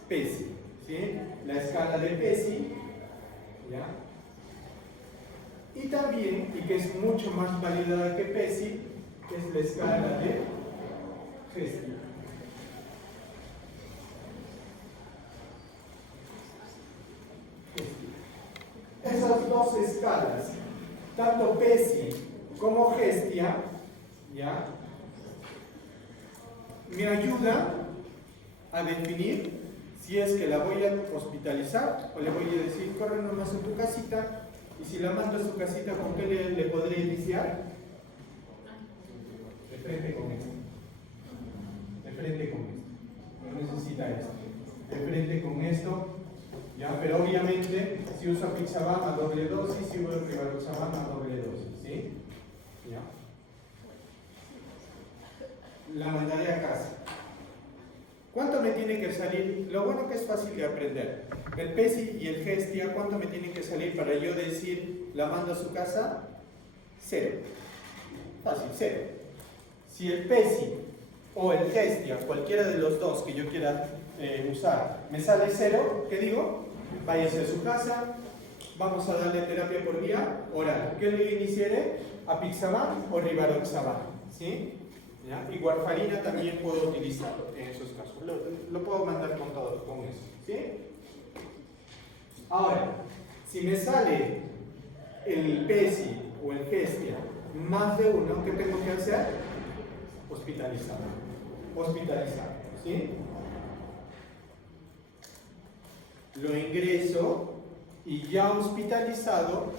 PESI, ¿sí? La escala de PESI, ¿ya? Y también, y que es mucho más validada que PESI, es la escala de Hestia. Esas dos escalas, tanto PESI como Hestia, ¿ya? Me ayuda a definir si es que la voy a hospitalizar o le voy a decir, corre nomás en tu casita, y si la mando a su casita, ¿con qué le podré iniciar? De frente con esto. De frente con esto. No necesita esto. De frente con esto. ¿Ya? Pero obviamente, si uso Apixaban a doble dosis, si uso Rivaroxaban a doble dosis. ¿Sí? ¿Ya? La mandaré a casa. ¿Cuánto me tiene que salir? Lo bueno que es fácil de aprender. El PESI y el Hestia, ¿cuánto me tiene que salir para yo decir, la mando a su casa? 0. Fácil, 0. Si el PESI o el Hestia, cualquiera de los dos que yo quiera usar, me sale 0, ¿qué digo? Váyase a su casa, vamos a darle terapia por vía oral. ¿Qué le iniciaré? Apixaban o Rivaroxaban, ¿sí? ¿Ya? Y warfarina también puedo utilizarlo en esos casos. Lo puedo mandar con todo, con eso, ¿sí? Ahora, si me sale el PESI o el Hestia más de uno, ¿qué tengo que hacer? Hospitalizar. Hospitalizar, ¿sí? Lo ingreso y ya hospitalizado,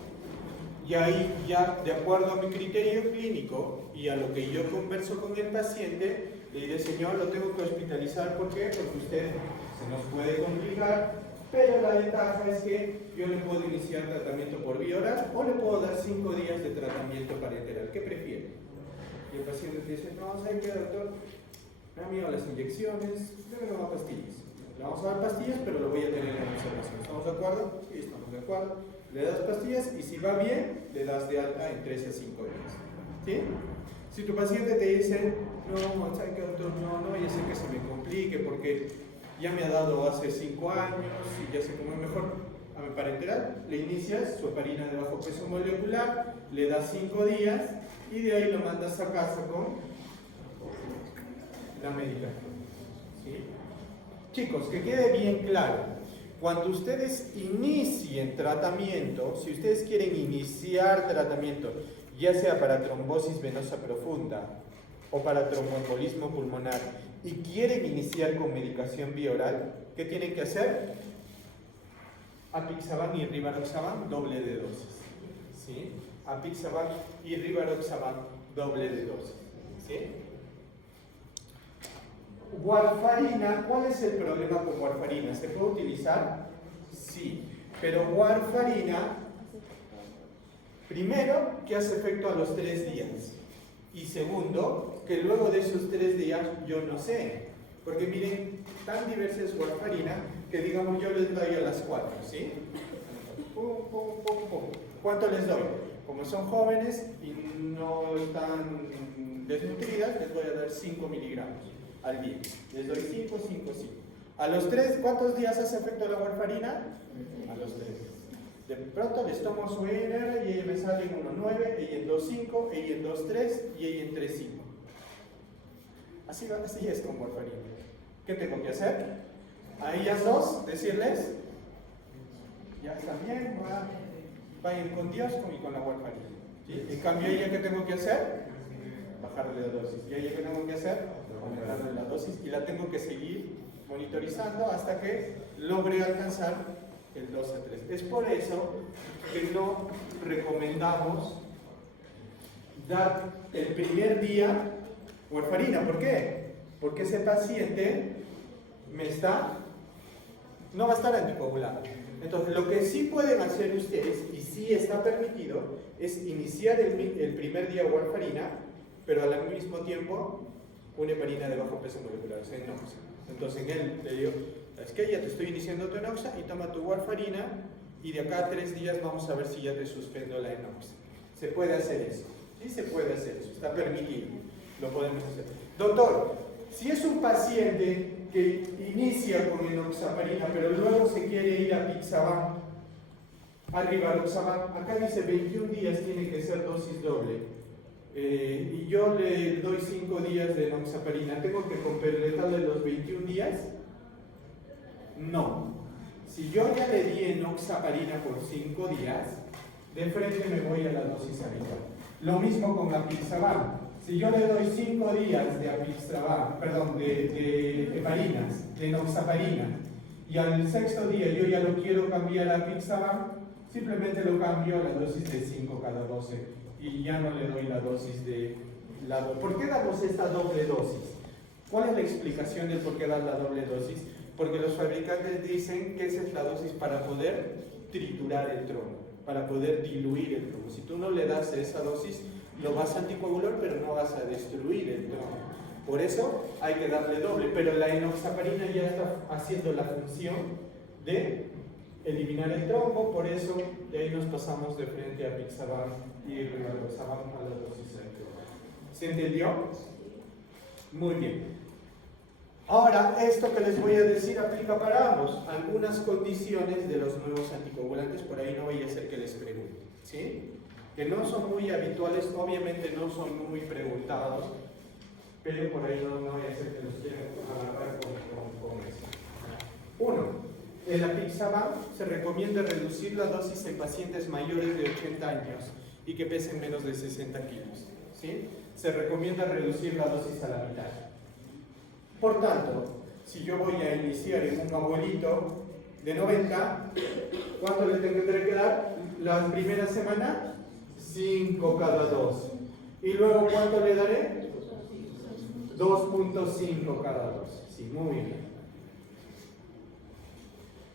y ahí ya de acuerdo a mi criterio clínico y a lo que yo converso con el paciente, le diré, señor, lo tengo que hospitalizar. ¿Por qué? Porque usted se nos puede complicar, pero la ventaja es que yo le puedo iniciar tratamiento por vía oral o le puedo dar 5 días de tratamiento parenteral. ¿Qué prefiere? Y el paciente te dice, no, ¿sabe qué, doctor? Me han miedo las inyecciones, yo me doy pastillas. Le vamos a dar pastillas, pero lo voy a tener en observación. ¿Estamos de acuerdo? Sí, estamos de acuerdo. Le das pastillas y si va bien, le das de alta en 3 a 5 días. ¿Sí? Si tu paciente te dice, no, ¿sabe qué, doctor? No, ya sé que se me complique porque ya me ha dado hace 5 años y ya sé cómo es mejor a mi parenteral, le inicias su heparina de bajo peso molecular, le das 5 días y de ahí lo mandas a casa con la medicación. ¿Sí? Chicos, que quede bien claro. Cuando ustedes inicien tratamiento, si ustedes quieren iniciar tratamiento, ya sea para trombosis venosa profunda o para tromboembolismo pulmonar, y quieren iniciar con medicación vía oral, ¿qué tienen que hacer? Apixaban y Rivaroxaban doble de dosis. ¿Sí? Apixaban y Rivaroxaban doble de dosis. ¿Sí? Warfarina, ¿cuál es el problema con warfarina? ¿Se puede utilizar? Sí, pero warfarina, primero, que hace efecto a los 3 días. Y segundo, que luego de esos 3 días, yo no sé. Porque miren, tan diversa es warfarina que digamos yo les doy a las 4, ¿sí? Pum, pum, pum, pum. ¿Cuánto les doy? Como son jóvenes y no están desnutridas, les voy a dar 5 miligramos al día. Les doy 5, 5, 5. A los 3, ¿cuántos días hace efecto la warfarina? A los 3. De pronto les tomo su INR y ella me sale en 1,9, ella en 2,5, ella en 2,3 y ella en 3,5. Así es con warfarina. ¿Qué tengo que hacer? a ellas dos, decirles, ya están bien, vayan con Dios y con la warfarina. ¿Sí? En cambio, ¿ella qué tengo que hacer? Bajarle la dosis. ¿Y ella qué tengo que hacer? Aumentarle la dosis y la tengo que seguir monitorizando hasta que logre alcanzar el 2 a 3. Es por eso que no recomendamos dar el primer día warfarina. ¿Por qué? Porque ese paciente no va a estar anticoagulado. Entonces, lo que sí pueden hacer ustedes, y sí está permitido, es iniciar el primer día warfarina, pero al mismo tiempo una heparina de bajo peso molecular, o sea, enoxa. Entonces, en él le digo, es que ya te estoy iniciando tu enoxa y toma tu warfarina y de acá a 3 días vamos a ver si ya te suspendo la enoxa. Se puede hacer eso, sí se puede hacer eso, está permitido, lo podemos hacer. Doctor, si es un paciente que inicia con enoxaparina, pero luego se quiere ir a Pixaban, a Rivaroxaban, acá dice 21 días tiene que ser dosis doble. Y yo le doy 5 días de enoxaparina, ¿tengo que completarle los 21 días? No. Si yo ya le di enoxaparina por 5 días, de frente me voy a la dosis habitual. Lo mismo con Apixaban. Si yo le doy 5 días de Apixaban, perdón, de heparinas, de enoxaparina, y al 6º día yo ya lo quiero cambiar a Apixaban, simplemente lo cambio a la dosis de 5 cada 12 y ya no le doy la dosis de la doble. ¿Por qué damos esta doble dosis? ¿Cuál es la explicación del por qué dar la doble dosis? Porque los fabricantes dicen que esa es la dosis para poder triturar el tronco, para poder diluir el tronco. Si tú no le das esa dosis, lo vas a anticoagular, pero no vas a destruir el tronco. Por eso hay que darle doble, pero la enoxaparina ya está haciendo la función de eliminar el tronco, por eso de ahí nos pasamos de frente a Apixaban y Rivaroxaban a la dosis anterior. ¿Se entendió? Muy bien. Ahora, esto que les voy a decir aplica para ambos. Algunas condiciones de los nuevos anticoagulantes, por ahí no voy a hacer que les pregunten, ¿sí? Que no son muy habituales, obviamente no son muy preguntados, pero por ahí no voy a hacer que los quieran agarrar con eso. 1. El Apixaban se recomienda reducir la dosis en pacientes mayores de 80 años y que pesen menos de 60 kilos, ¿sí? Se recomienda reducir la dosis a la mitad. Por tanto, si yo voy a iniciar en un abuelito de 90, ¿cuánto le tendré que dar? La primera semana, 5 cada 2. ¿Y luego cuánto le daré? 2.5 cada 2. Sí, muy bien.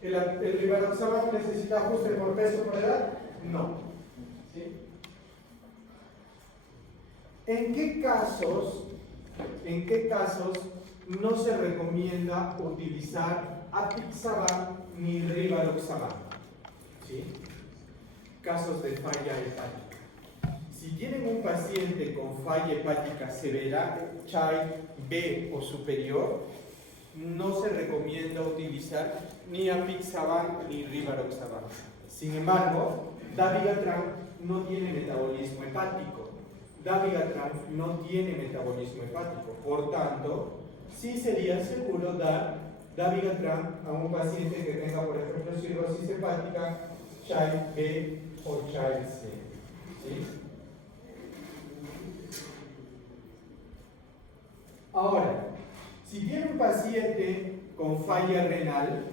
¿El Rivaroxaban necesita ajuste por peso por edad? No. ¿Sí? ¿En qué casos no se recomienda utilizar Apixaban ni Rivaroxaban? ¿Sí? Casos de falla hepática. Si tienen un paciente con falla hepática severa, CHAI B o superior, no se recomienda utilizar ni Apixaban ni Rivaroxaban. Sin embargo, Dabigatran no tiene metabolismo hepático. Por tanto, sí sería seguro dar Dabigatran a un paciente que tenga, por ejemplo, cirrosis hepática, CHAI B o CHAI C. ¿Sí? Ahora, si tiene un paciente con falla renal,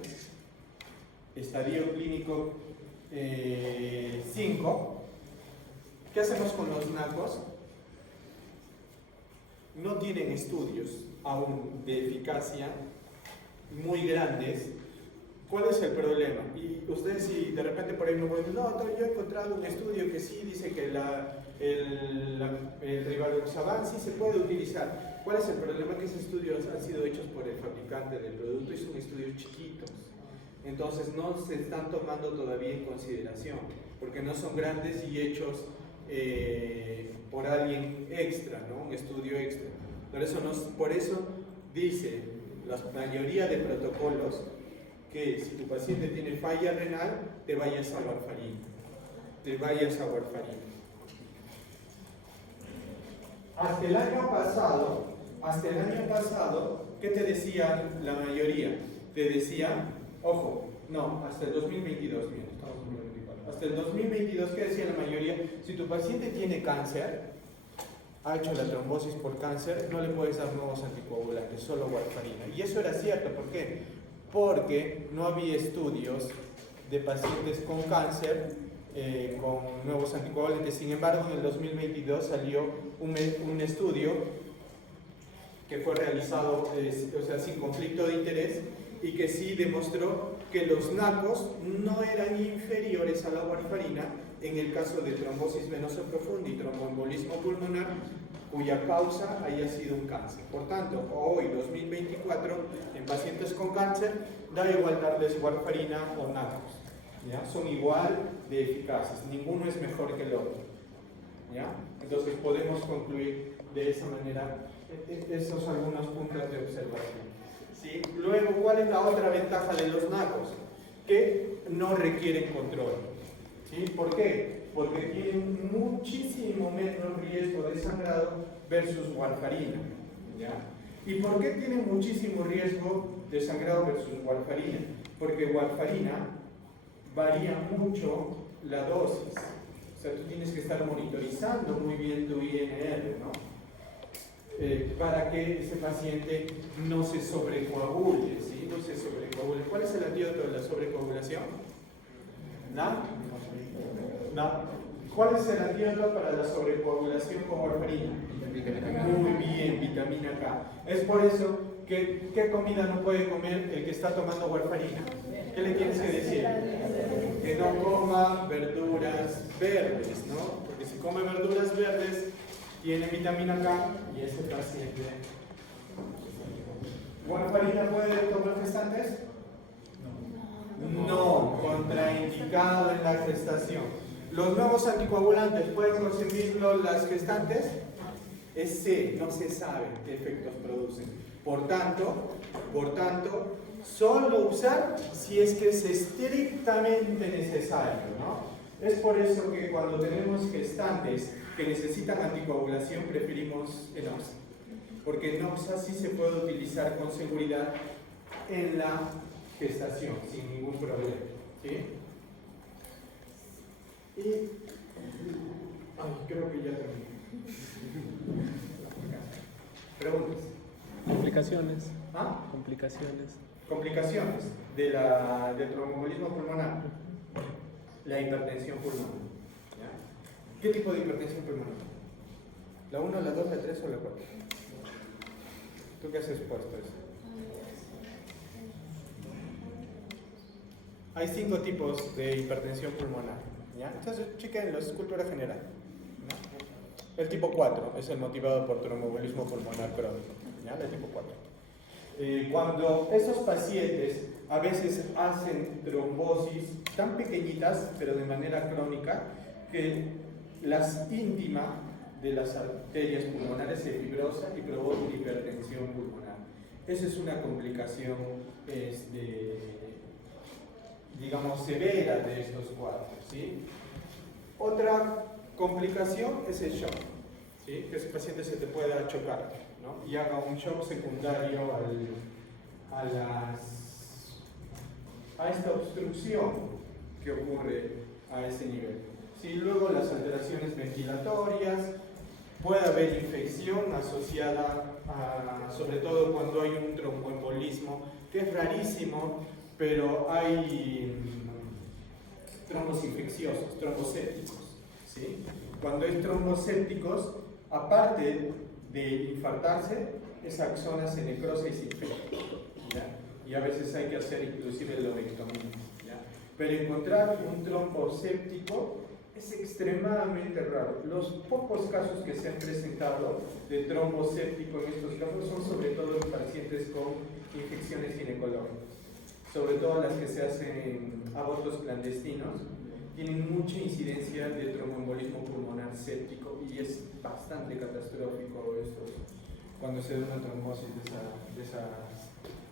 estadio clínico 5, ¿qué hacemos con los NACOS? No tienen estudios aún de eficacia muy grandes. ¿Cuál es el problema? Y ustedes, si de repente por ahí me pueden decir, no, yo he encontrado un estudio que sí dice que el Rivaroxaban sí se puede utilizar. ¿Cuál es el problema? Que esos estudios han sido hechos por el fabricante del producto y son estudios chiquitos. Entonces no se están tomando todavía en consideración, porque no son grandes y hechos por alguien extra, ¿no? Un estudio extra. Por eso dice la mayoría de protocolos que si tu paciente tiene falla renal, te vayas a warfarina. Hasta el año pasado, ¿qué te decían la mayoría? te decía, ojo, no, hasta el 2022, bien, estamos en 2024. Hasta el 2022, ¿qué decía la mayoría? Si tu paciente tiene cáncer, ha hecho la trombosis por cáncer, no le puedes dar nuevos anticoagulantes, solo warfarina. Y eso era cierto, ¿por qué? Porque no había estudios de pacientes con cáncer con nuevos anticoagulantes. Sin embargo, en el 2022 salió un estudio que fue realizado, o sea, sin conflicto de interés, y que sí demostró que los NACOS no eran inferiores a la warfarina en el caso de trombosis venosa profunda y tromboembolismo pulmonar cuya causa haya sido un cáncer. Por tanto, hoy, 2024, en pacientes con cáncer, da igual darles warfarina o NACOS, ¿ya? Son igual de eficaces, ninguno es mejor que el otro, ¿ya? Entonces podemos concluir de esa manera esos algunos puntos de observación. ¿Sí? Luego, ¿cuál es la otra ventaja de los NACOS? Que no requieren control. ¿Sí? ¿Por qué? Porque tienen muchísimo menos riesgo de sangrado versus warfarina, ¿ya? ¿Y por qué tienen muchísimo riesgo de sangrado versus warfarina? Porque warfarina varía mucho la dosis. O sea, tú tienes que estar monitorizando muy bien tu INR, ¿no? Para que ese paciente no se sobrecoagule, ¿sí? No se sobrecoagule. ¿Cuál es el antídoto de la sobrecoagulación? ¿No? ¿Cuál es el antídoto para la sobrecoagulación con warfarina? Muy bien, vitamina K. Es por eso que ¿qué comida no puede comer el que está tomando warfarina? ¿Qué le tienes que decir? Que no coma verduras verdes, ¿no? Porque si come verduras verdes tiene vitamina K y ese paciente. ¿Warfarina puede tomar gestantes? No, contraindicado en la gestación. ¿Los nuevos anticoagulantes pueden consumirlo las gestantes? No se sabe qué efectos producen. Por tanto, solo usar si es que es estrictamente necesario, ¿no? Es por eso que cuando tenemos gestantes que necesitan anticoagulación preferimos enoxa, porque enoxa sí se puede utilizar con seguridad en la gestación sin ningún problema, ¿sí? Y creo que ya terminé. Preguntas. Complicaciones. ¿Ah? Complicaciones Del tromboembolismo pulmonar. La hipertensión pulmonar. ¿Ya? ¿Qué tipo de hipertensión pulmonar? ¿La 1, la 2, la 3 o la 4? ¿Tú qué has expuesto eso? Hay 5 tipos de hipertensión pulmonar, ¿ya? Entonces, chequen la cultura general, ¿no? El tipo 4 es el motivado por tromboembolismo pulmonar crónico, ¿ya? El tipo 4. Cuando esos pacientes a veces hacen trombosis tan pequeñitas, pero de manera crónica, que las íntima de las arterias pulmonares se fibrosa y provoca hipertensión pulmonar. Esa es una complicación, digamos, severa de estos cuadros, ¿sí? Otra complicación es el shock, ¿sí? Que ese paciente se te pueda chocar, ¿no? Y haga un shock secundario a esta obstrucción que ocurre a ese nivel. ¿Sí? Luego las alteraciones ventilatorias, puede haber infección asociada sobre todo cuando hay un tromboembolismo, que es rarísimo, pero hay trombos infecciosos, trombosépticos, ¿sí? Cuando hay trombosépticos, aparte de infartarse, esa zona se necrosa y se infecta, ¿ya? Y a veces hay que hacer inclusive lobectomía, ¿ya? Pero encontrar un tromboséptico es extremadamente raro. Los pocos casos que se han presentado de tromboséptico en estos casos son sobre todo en pacientes con infecciones ginecológicas, sobre todo las que se hacen en abortos clandestinos, tienen mucha incidencia de tromboembolismo pulmonar séptico y es bastante catastrófico esto cuando se da una trombosis de esas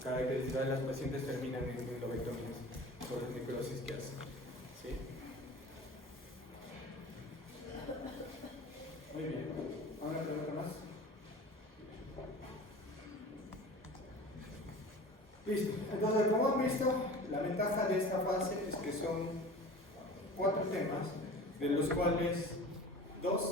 características. Las pacientes terminan en lobectomías por las necrosis que hacen, ¿sí? Muy bien. ¿Alguna pregunta más? Listo. Entonces, como han visto, la ventaja de esta fase es que son 4 temas, de los cuales 2